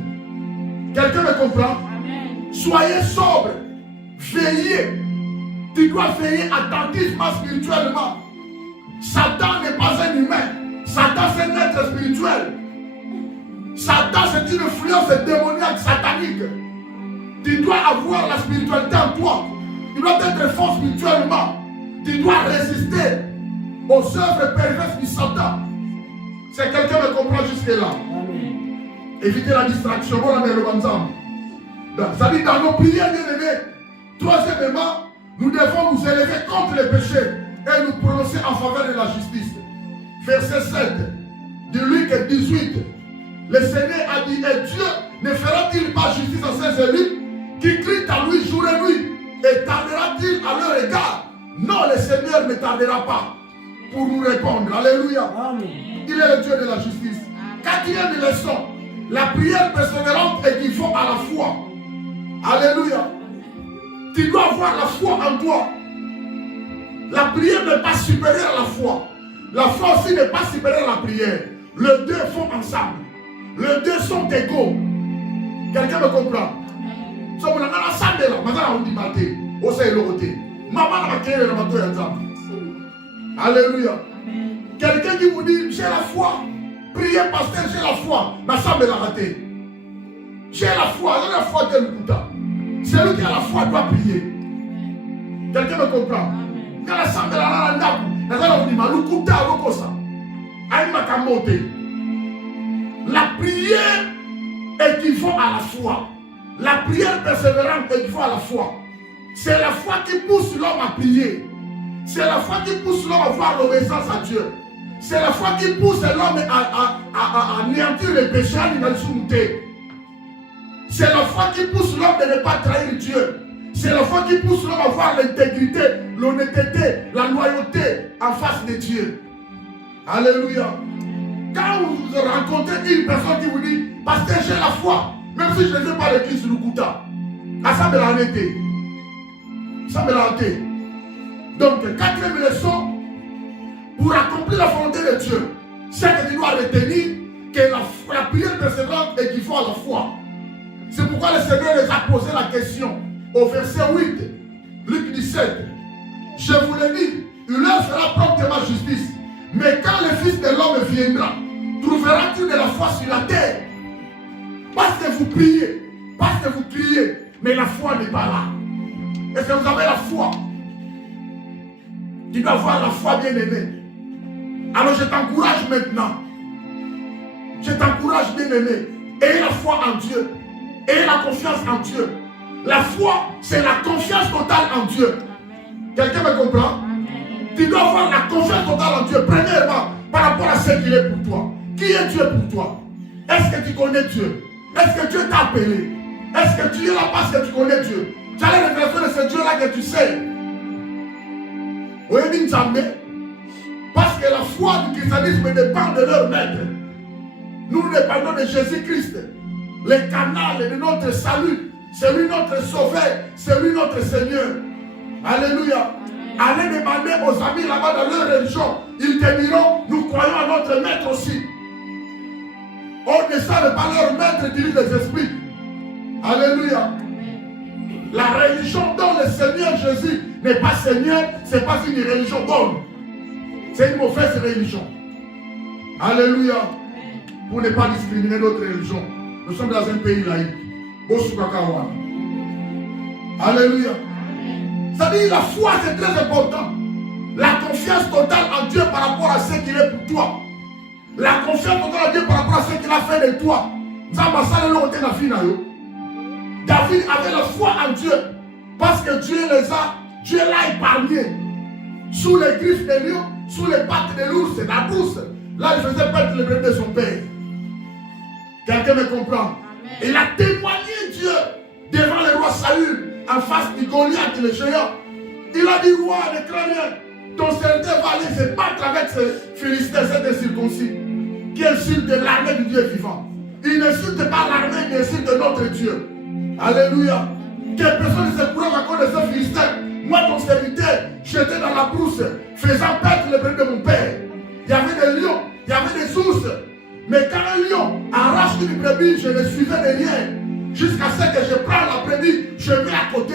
Quelqu'un me comprend? Amen. Soyez sobres. Veillez. Tu dois veiller attentivement spirituellement. Satan n'est pas un humain. Satan, c'est un être spirituel. Satan, c'est une influence démoniaque, satanique. Tu dois avoir la spiritualité en toi. Tu dois être fort spirituellement. Tu dois résister aux œuvres perverses du Satan. Si quelqu'un me comprend jusque-là. Évitez la distraction. Ça dit dans nos prières, bien-aimés. Troisièmement, nous devons nous élever contre les péchés et nous prononcer en faveur de la justice. Verset 7 de Luc 18. Le Seigneur a dit, et Dieu ne fera-t-il pas justice à ses élus qui crient à lui jour et nuit, et tardera-t-il à leur égard? Non, le Seigneur ne tardera pas pour nous répondre. Alléluia. Amen. Il est le Dieu de la justice. Quatrième leçon, la prière persévérante équivaut à la foi. Alléluia. Tu dois avoir la foi en toi. La prière n'est pas supérieure à la foi. La foi aussi n'est pas supérieure à la prière. Les deux font ensemble. Les deux sont égaux. Quelqu'un me comprend? Alléluia. Quelqu'un qui vous dit, j'ai la foi. Priez, pasteur, j'ai la foi. Ma semble l'a raté. J'ai la foi. J'ai la foi de l'Écoute. Celui qui a la foi doit prier. Quelqu'un me comprend? Quand la semble l'a raté, la prière équivaut à la foi. La prière persévérante équivaut à la foi. C'est la foi qui pousse l'homme à prier. C'est la foi qui pousse l'homme à avoir l'obéissance à Dieu. C'est la foi qui pousse l'homme à anéantir les péchés à l'humanité. C'est la foi qui pousse l'homme de ne pas trahir Dieu. C'est la foi qui pousse l'homme à avoir l'intégrité, l'honnêteté, la loyauté en face de Dieu. Alléluia. Quand vous rencontrez une personne qui vous dit, pasteur, j'ai la foi, même si je ne fais pas l'église sur le Kouta, ça me l'a arrêté. Ça me l'a arrêté. Donc, quatrième leçon, pour accomplir la volonté de Dieu, c'est que tu dois retenir que la prière persévérante équivaut à la foi. C'est pourquoi le Seigneur les a posé la question au verset 8, Luc 17. Je vous le dis, il leur fera promptement justice. Mais quand le Fils de l'homme viendra, trouvera-t-il de la foi sur la terre? Parce que vous priez, parce que vous criez, mais la foi n'est pas là. Est-ce que vous avez la foi? Tu dois avoir la foi, bien-aimé. Alors je t'encourage maintenant. Je t'encourage, bien-aimé. Ayez la foi en Dieu. Ayez la confiance en Dieu. La foi, c'est la confiance totale en Dieu. Quelqu'un me comprend? Tu dois avoir la confiance totale en Dieu. Premièrement, par rapport à ce qu'il est pour toi. Qui est Dieu pour toi? Est-ce que tu connais Dieu? Est-ce que Dieu t'a appelé? Est-ce que tu es là parce que tu connais Dieu? Tu as la révélation de ce Dieu-là que tu sais. Oui, parce que la foi du christianisme dépend de leur maître. Nous dépendons de Jésus-Christ. Le canal de notre salut. C'est lui notre sauveur. C'est lui notre Seigneur. Alléluia. Allez demander aux amis là-bas dans leur religion. Ils te diront, nous croyons à notre maître aussi. On ne savent pas leur maître dirige les esprits. Alléluia. La religion dont le Seigneur Jésus n'est pas Seigneur, ce n'est pas une religion bonne. C'est une mauvaise religion. Alléluia. Pour ne pas discriminer d'autres religions. Nous sommes dans un pays laïque. Alléluia. C'est-à-dire la foi, c'est très important. La confiance totale en Dieu par rapport à ce qu'il est pour toi. La confiance totale en Dieu par rapport à ce qu'il a fait de toi. David avait la foi en Dieu. Parce que Dieu l'a épargné. Sous les griffes des lions, sous les pattes de l'ours, la brousse. Là, il faisait perdre le bébé de son père. Quelqu'un me comprend? Amen. Il a témoigné Dieu devant le roi Saül, en face de Goliath, le géant. Il a dit, roi, ne crains rien. Ton serviteur va aller se battre avec ces Philistins, ces circoncis, qui insultent l'armée du Dieu vivant. Il n'insulte pas l'armée, il insulte notre Dieu. Alléluia. Que personne ne se courant à cause de ces Philistins. Moi, ton serviteur, j'étais dans la brousse, faisant perdre le bébé de mon père. Il y avait des lions, il y avait des ours. Mais quand un lion arrache une brebis, je le suivais derrière. Jusqu'à ce que je prenne la brebis, je mets à côté.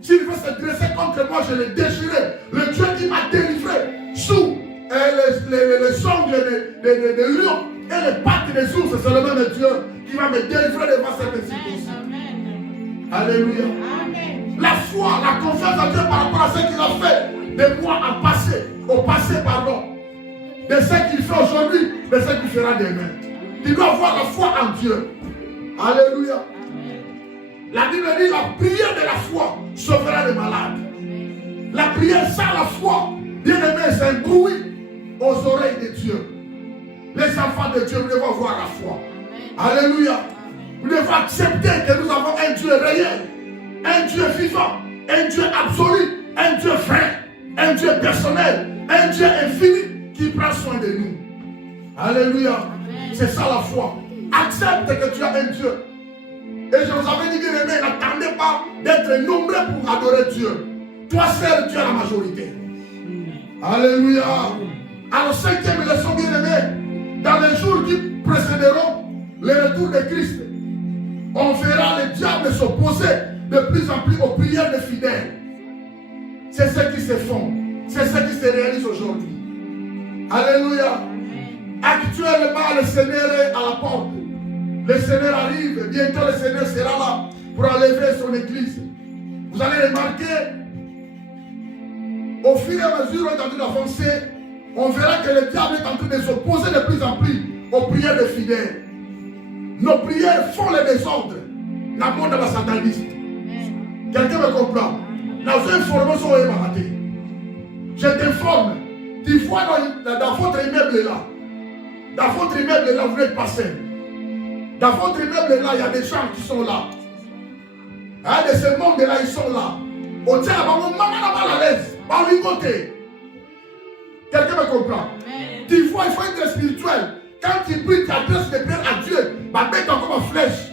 S'il veut se dresser contre moi, je le déchirais. Le Dieu qui m'a délivré sous les ongles des lions et les pattes des ours, c'est le même Dieu qui va me délivrer devant cette situation. Alléluia. Amen. La foi, la confiance en Dieu par rapport à ce qu'il a fait de moi au passé, pardon. De ce qu'il fait aujourd'hui, de ce qu'il fera demain. Tu dois avoir la foi en Dieu. Alléluia. La Bible dit la prière de la foi sauvera les malades. La prière sans la foi, bien aimé, c'est un bruit aux oreilles de Dieu. Les enfants de Dieu, nous devons avoir la foi. Alléluia. Nous devons accepter que nous avons un Dieu réel, un Dieu vivant, un Dieu absolu, un Dieu vrai, un Dieu personnel, un Dieu infini qui prend soin de nous. Alléluia. C'est ça la foi. Accepte que tu as un Dieu. Et je vous avais dit, bien aimé, n'attendez pas d'être nombreux pour adorer Dieu. Toi seul, tu as la majorité. Alléluia. Alors, cinquième leçon, bien aimé, dans les jours qui précéderont le retour de Christ, on verra le diable s'opposer de plus en plus aux prières des fidèles. C'est ce qui se font. C'est ce qui se réalise aujourd'hui. Alléluia. Actuellement, le Seigneur est à la porte. Le Seigneur arrive. Bientôt, le Seigneur sera là pour enlever son église. Vous allez remarquer, au fur et à mesure où on est en train d'avancer, on verra que le diable est en train de s'opposer de plus en plus aux prières des fidèles. Nos prières font le désordre dans le monde de la sataniste. Quelqu'un me comprend? Dans une formation, je t'informe. Tu vois dans votre immeuble là. Dans votre immeuble là, vous n'êtes pas seul. Dans votre immeuble là, il y a des gens qui sont là. Hein, de ce monde là, ils sont là. On tient maman là-bas à l'aise. Par lui côté. Quelqu'un me comprend? Tu vois, il faut être spirituel. Quand tu pries, tu adresses les prières à Dieu. Ma bête comme une flèche.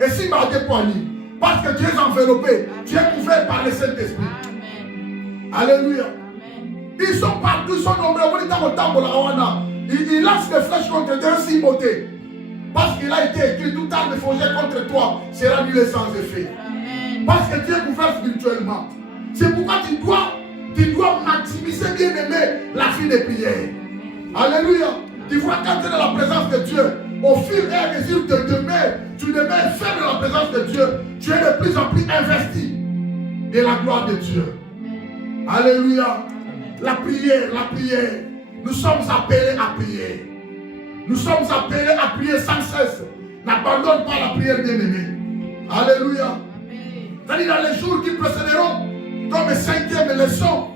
Et si ma dépoignée. Parce que tu es enveloppé. Tu es couvert par le Saint-Esprit. Alléluia. Ils sont partout, ils sont nombreux. Il lance des flèches contre Dieu sans beauté. Parce qu'il a été écrit, tout arme forgée contre toi sera nul et sans effet. Parce que tu es couvert spirituellement. C'est pourquoi tu dois maximiser, bien aimé, la vie des prières. Alléluia. Tu vois, quand tu es dans la présence de Dieu, au fur et à mesure que tu demeures ferme dans la présence de Dieu, tu es de plus en plus investi de la gloire de Dieu. Alléluia. La prière. Nous sommes appelés à prier. Nous sommes appelés à prier sans cesse. N'abandonne pas la prière, bien-aimée. Alléluia. C'est-à-dire dans les jours qui précéderont, comme cinquième leçon,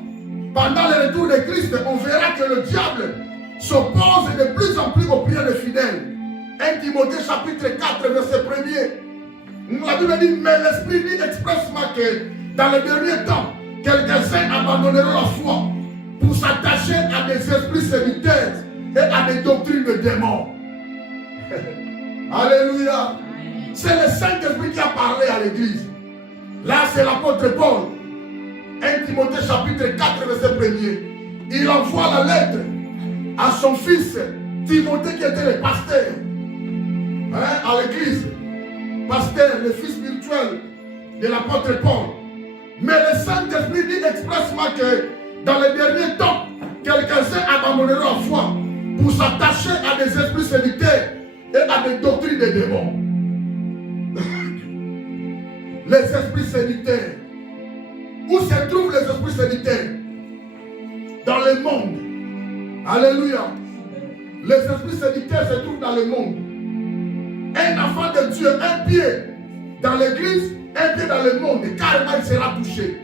pendant le retour de Christ, on verra que le diable s'oppose de plus en plus aux prières des fidèles. 1 Timothée chapitre 4, verset 1er. La Bible dit, mais l'Esprit dit expressement que dans les derniers temps, quelques-uns abandonneront la foi pour s'attacher à des esprits séducteurs et à des doctrines de démons. Alléluia. C'est le Saint-Esprit qui a parlé à l'église. Là, c'est l'apôtre Paul. 1 Timothée chapitre 4, verset 1er. Il envoie la lettre à son fils Timothée qui était le pasteur à l'église. Pasteur, le fils spirituel de l'apôtre Paul. Mais le Saint-Esprit dit expressement que dans les derniers temps, quelques-uns abandonneront la foi pour s'attacher à des esprits séducteurs et à des doctrines de démons. Les esprits séducteurs. Où se trouvent les esprits séducteurs? Dans le monde. Alléluia. Les esprits séducteurs se trouvent dans le monde. Un enfant de Dieu, un pied dans l'église, un pied dans le monde, et carrément il sera touché.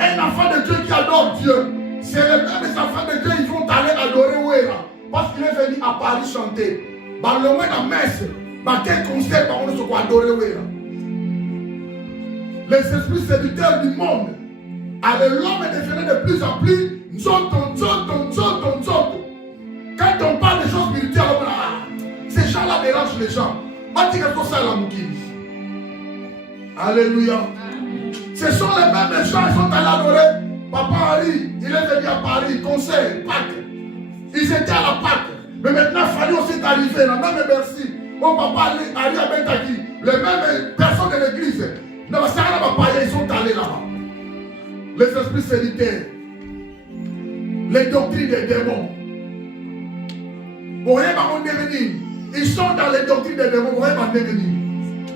Un enfant de Dieu qui adore Dieu, c'est les mêmes enfants de Dieu, ils vont aller adorer Ouera. Parce qu'il est venu à Paris chanter. Dans le moins de la messe, dans quel concert, on se va adorer Ouera. Les esprits séducteurs du monde, avec l'homme est devenu de plus en plus nzoto. Quand on parle des choses spirituelles, ces gens-là dérangent les gens. On dit que tout ça, la moukine. Alléluia. Ce sont les mêmes gens qui sont allés adorer Papa Harry. Il est venu à Paris, concert, Pâques. Ils étaient à la Pâques. Mais maintenant, Fanny aussi est arrivé, la même merci. Oh, Papa Harry a Bentaki. Les mêmes personnes de l'église. Non, ça là, Papa, ils sont allés là-bas. Les esprits séditaires. Les doctrines des démons. Vous voyez, ils sont dans les doctrines des démons. Vous voyez,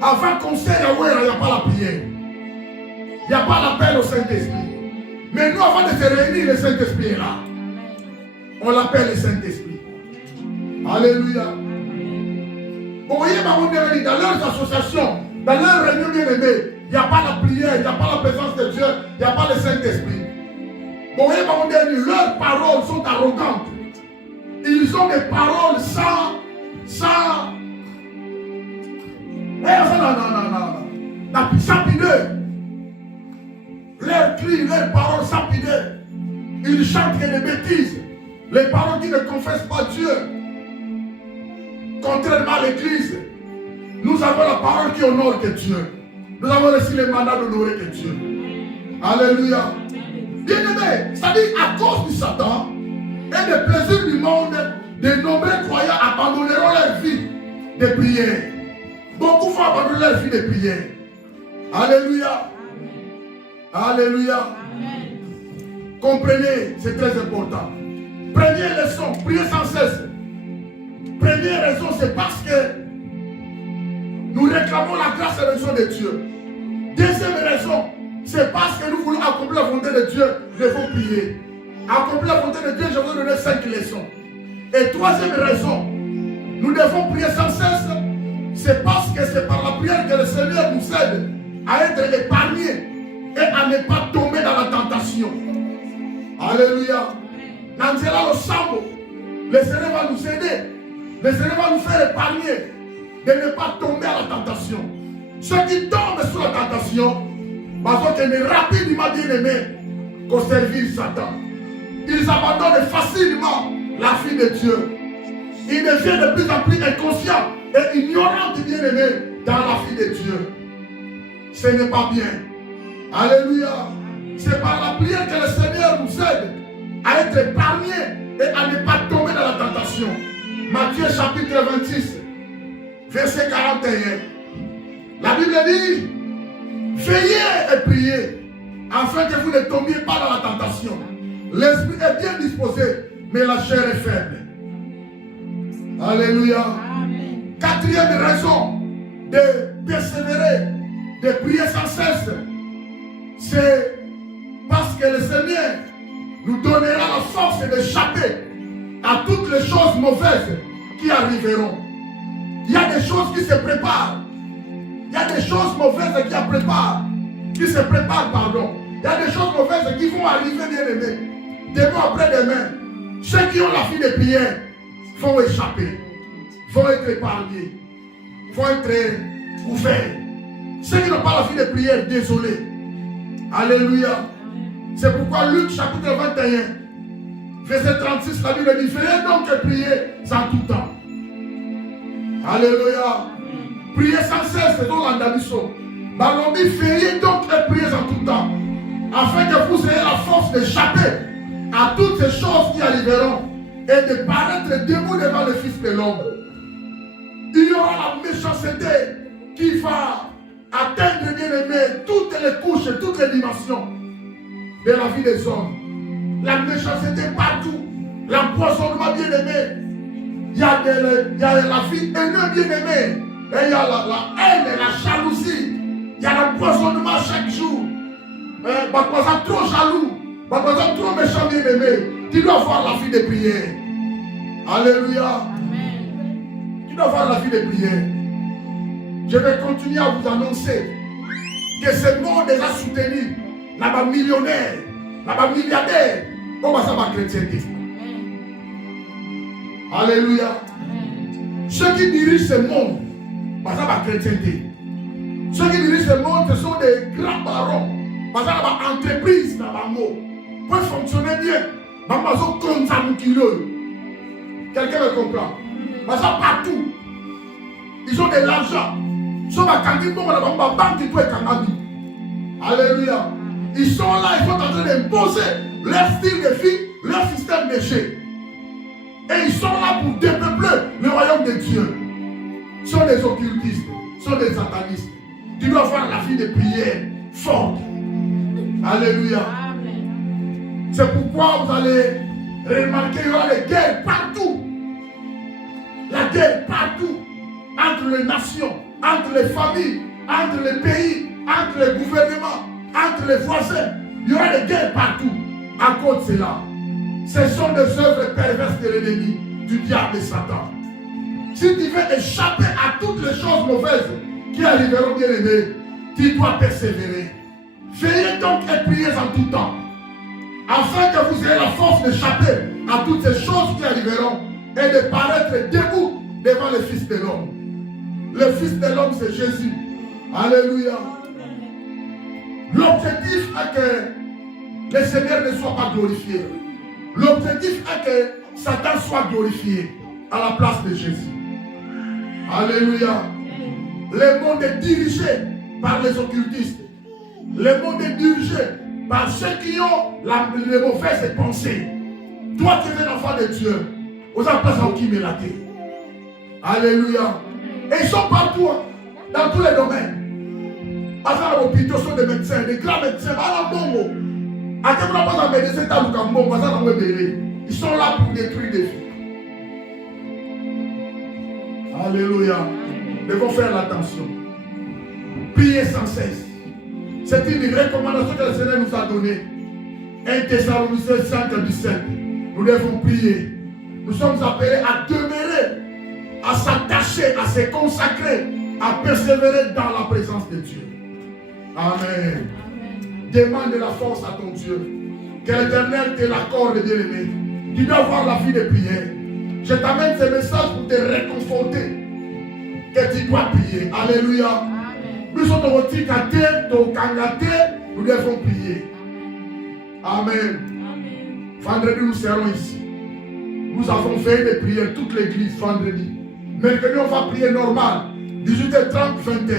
avant le concert, il n'y a pas la prière. Il n'y a pas l'appel au Saint-Esprit. Mais nous, avant de se réunir, le Saint-Esprit est là. On l'appelle le Saint-Esprit. Alléluia. Vous voyez, dans leurs associations, dans leurs réunions bien-aimées, il n'y a pas la prière, il n'y a pas la présence de Dieu, il n'y a pas le Saint-Esprit. Vous voyez, leurs paroles sont arrogantes. Ils ont des paroles sans. Sapideux. Leurs cris, leurs paroles sapideux. Ils chantent que des bêtises. Les paroles qui ne confessent pas Dieu. Contrairement à l'église, nous avons la parole qui honore que Dieu. Nous avons reçu le mandat d'honorer que Dieu. Alléluia. Bien-aimé, c'est-à-dire à cause du Satan et des plaisirs du monde, de nombreux croyants abandonneront leur vie de prière. Beaucoup vont abandonner leur vie de prière. Alléluia. Alléluia. Amen. Comprenez, c'est très important. Première leçon, priez sans cesse. Première raison, c'est parce que nous réclamons la grâce et l'action de Dieu. Deuxième raison, c'est parce que nous voulons accomplir la volonté de Dieu, nous devons prier. Accomplir la volonté de Dieu, je vais vous donner 5 leçons. Et troisième raison, nous devons prier sans cesse. C'est parce que c'est par la prière que le Seigneur nous aide à être épargnés et à ne pas tomber dans la tentation. Alléluia. Nanzela le Sambo, le Seigneur va nous aider. Le Seigneur va nous faire épargner de ne pas tomber à la tentation. Ceux qui tombent sur la tentation, parce qu'ils sont rapidement bien-aimés qu'au servir Satan. Ils abandonnent facilement la vie de Dieu. Ils deviennent de plus en plus inconscients et ignorants du bien-aimé dans la vie de Dieu. Ce n'est pas bien. Alléluia. C'est par la prière que le Seigneur nous aide à être épargnés et à ne pas tomber dans la tentation. Matthieu chapitre 26, verset 41. La Bible dit, veillez et priez, afin que vous ne tombiez pas dans la tentation. L'esprit est bien disposé, mais la chair est faible. Alléluia. Amen. Quatrième raison de persévérer, de prier sans cesse, c'est parce que le Seigneur nous donnera la force d'échapper à toutes les choses mauvaises qui arriveront. Il y a des choses qui se préparent. Il y a des choses mauvaises qui se préparent, pardon. Il y a des choses mauvaises qui vont arriver, bien aimés. Demain après demain, ceux qui ont la vie de prière vont échapper, vont être épargnés, vont être couverts. Ceux qui n'ont pas la vie de prière, désolé. Alléluia. C'est pourquoi Luc chapitre 21, verset 36, la Bible dit, veillez donc et priez en tout temps. Alléluia. Priez sans cesse, c'est dans l'andamiso. Balombi, veillez donc et priez en tout temps, afin que vous ayez la force d'échapper à toutes ces choses qui arriveront et de paraître debout devant le Fils de l'homme. Il y aura la méchanceté qui va atteindre, bien aimé, toutes les couches et toutes les dimensions de la vie des hommes. La méchanceté partout, l'empoisonnement, bien aimé. Il y a la vie haineuse, bien aimé. Et il y a la haine et la jalousie. Il y a l'empoisonnement chaque jour. Bakwaza trop jaloux. Bakwaza trop méchant, bien aimé. Tu dois avoir la vie de prière. Alléluia. Amen. Tu dois avoir la vie de prière. Je vais continuer à vous annoncer que ce monde est soutenu. Là-bas millionnaire, là-bas milliardaire. Comment ça va chrétienté? Alléluia. Ceux qui dirigent ce monde, ça va chrétienté. Ceux qui dirigent ce monde, ce sont des grands barons. Parce que la entreprise, peut fonctionner bien. Quelqu'un me comprend? Parce que partout, ils ont de l'argent. Alléluia. Ils sont là, ils sont en train d'imposer leur style de vie, leur système de jeu. Et ils sont là pour dépeupler le royaume de Dieu. Ils sont des occultistes, ils sont des satanistes. Tu dois faire la vie de prière forte. Alléluia. C'est pourquoi vous allez remarquer qu'il y aura des guerres partout. La guerre partout. Entre les nations, entre les familles, entre les pays, entre les gouvernements, entre les voisins. Il y aura des guerres partout. À cause de cela. Ce sont des œuvres perverses de l'ennemi, du diable et Satan. Si tu veux échapper à toutes les choses mauvaises qui arriveront, bien aimés, tu dois persévérer. Veillez donc et priez en tout temps, afin que vous ayez la force d'échapper à toutes ces choses qui arriveront et de paraître debout devant le Fils de l'homme. Le Fils de l'homme, c'est Jésus. Alléluia. L'objectif est que le Seigneur ne soit pas glorifié. L'objectif est que Satan soit glorifié à la place de Jésus. Alléluia. Le monde est dirigé par les occultistes. Le monde est dirigé par ceux qui ont les mauvaises pensées. Toi qui es un enfant de Dieu, vous avez pas qui me l'a dit. Alléluia. Et ils sont partout, dans tous les domaines. À les hôpitaux sont des médecins, des grands médecins. Ils sont là pour détruire des vies. Alléluia. Nous devons faire l'attention. Priez sans cesse. C'est une recommandation que le Seigneur nous a donnée. 1 Thessaloniciens 5:17. Nous devons prier. Nous sommes appelés à demeurer, à s'attacher, à se consacrer, à persévérer dans la présence de Dieu. Amen. Demande la force à ton Dieu. Que l'Éternel te l'accorde, bien-aimé. Tu dois avoir la vie de prière. Je t'amène ce message pour te réconforter. Que tu dois prier. Alléluia. Nous sommes au Tikate, au Kangate, nous devons prier. Amen. Vendredi, nous serons ici. Nous avons fait des prières, toute l'église, vendredi. Mercredi, on va prier normal. 18h30, 20h.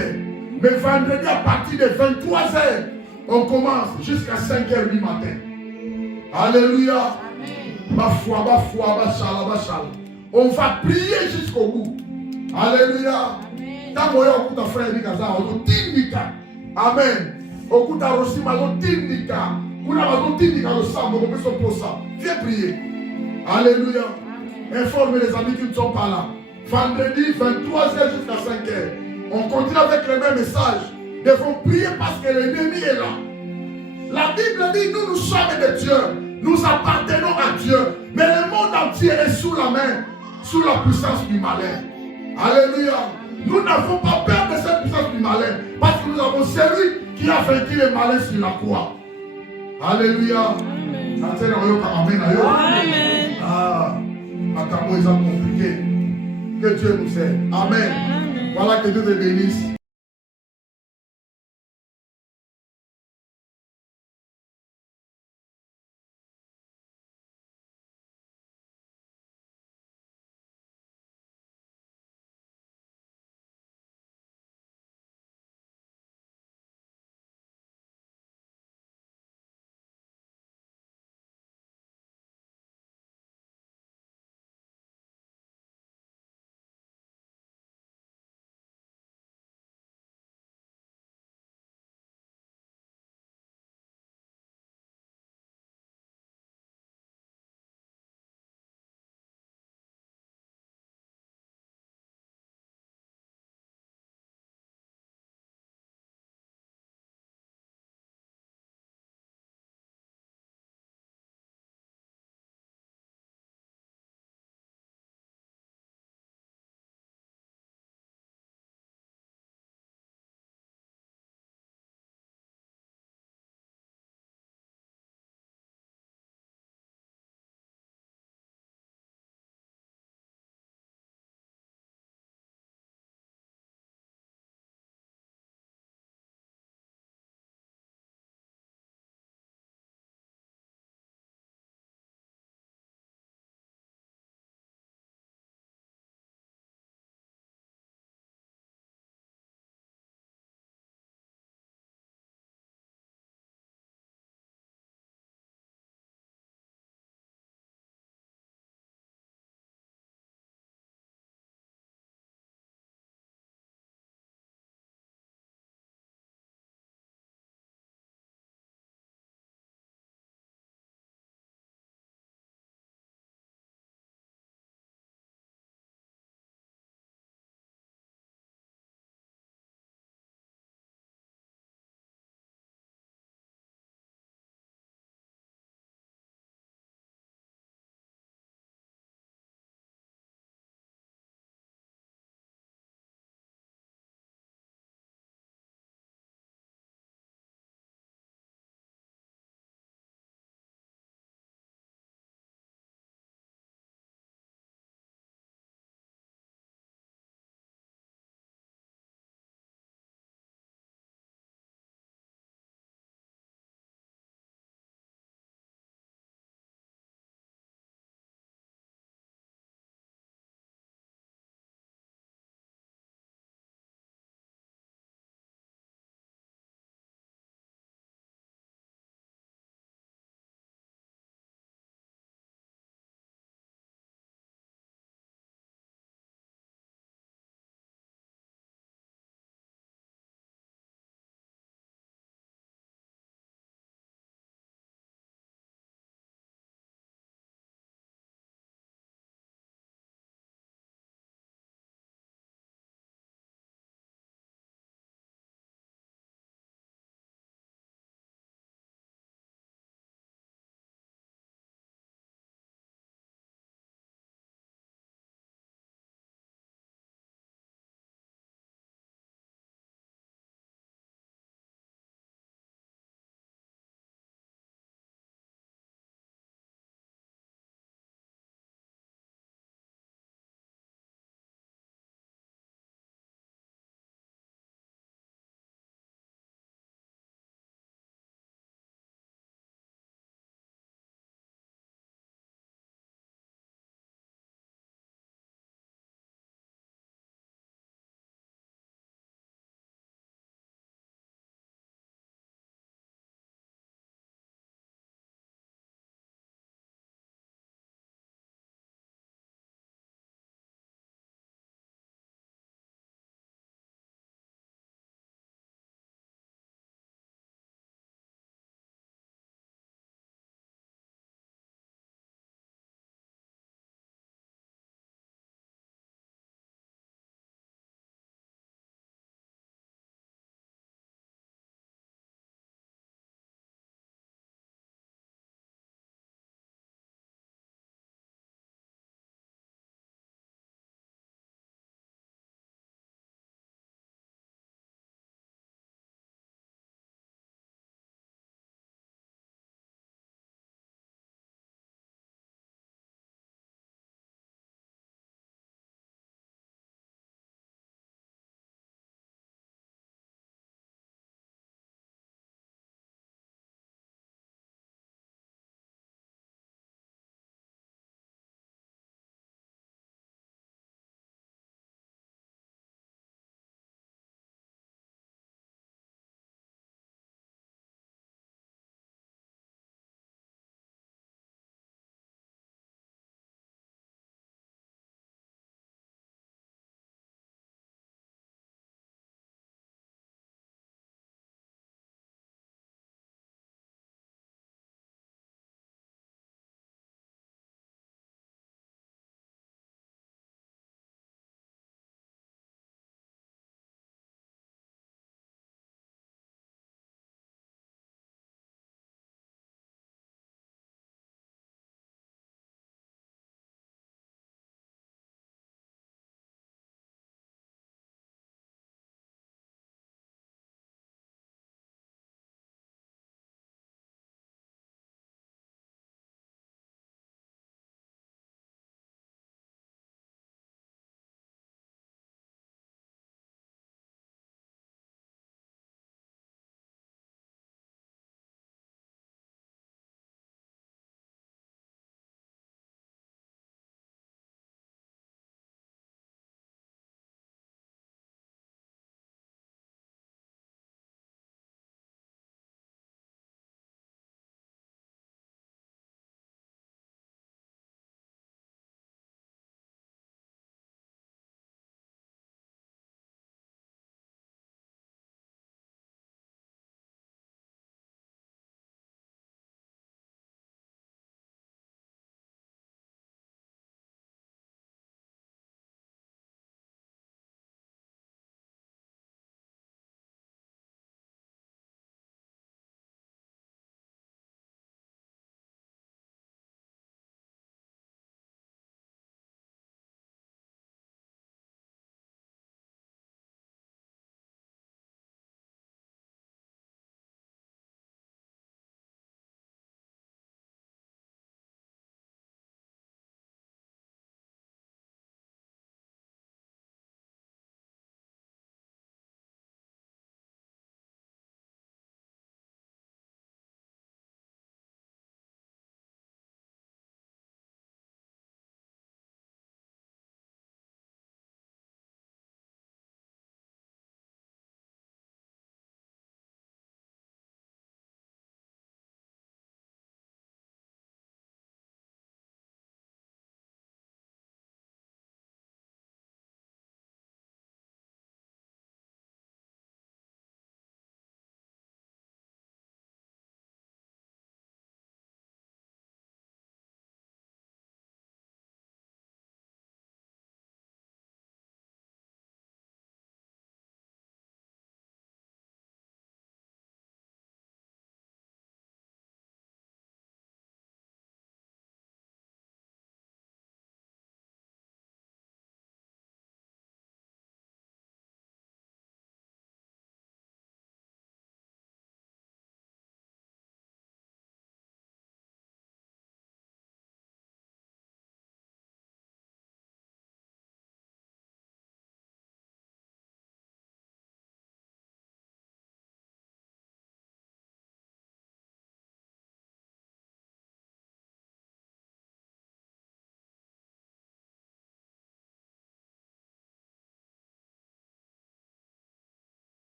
Mais vendredi, à partir de 23h, on commence jusqu'à 5h du matin. Alléluia. Ma foi, shala. On va prier jusqu'au bout. Alléluia. Amen. Viens prier. Alléluia. Informe les amis qui ne sont pas là. Vendredi, 23h jusqu'à 5h. On continue avec le même message. Nous devons prier parce que l'ennemi est là. La Bible dit, nous sommes de Dieu. Nous appartenons à Dieu. Mais le monde entier est sous la main, sous la puissance du malin. Alléluia. Nous n'avons pas peur de cette puissance du malin. Parce que nous avons celui qui a vaincu le malin sur la croix. Alléluia. Amen. Amen. Ah, compliqué. Que Dieu nous aide. Amen. Voilà, que Dieu te bénisse.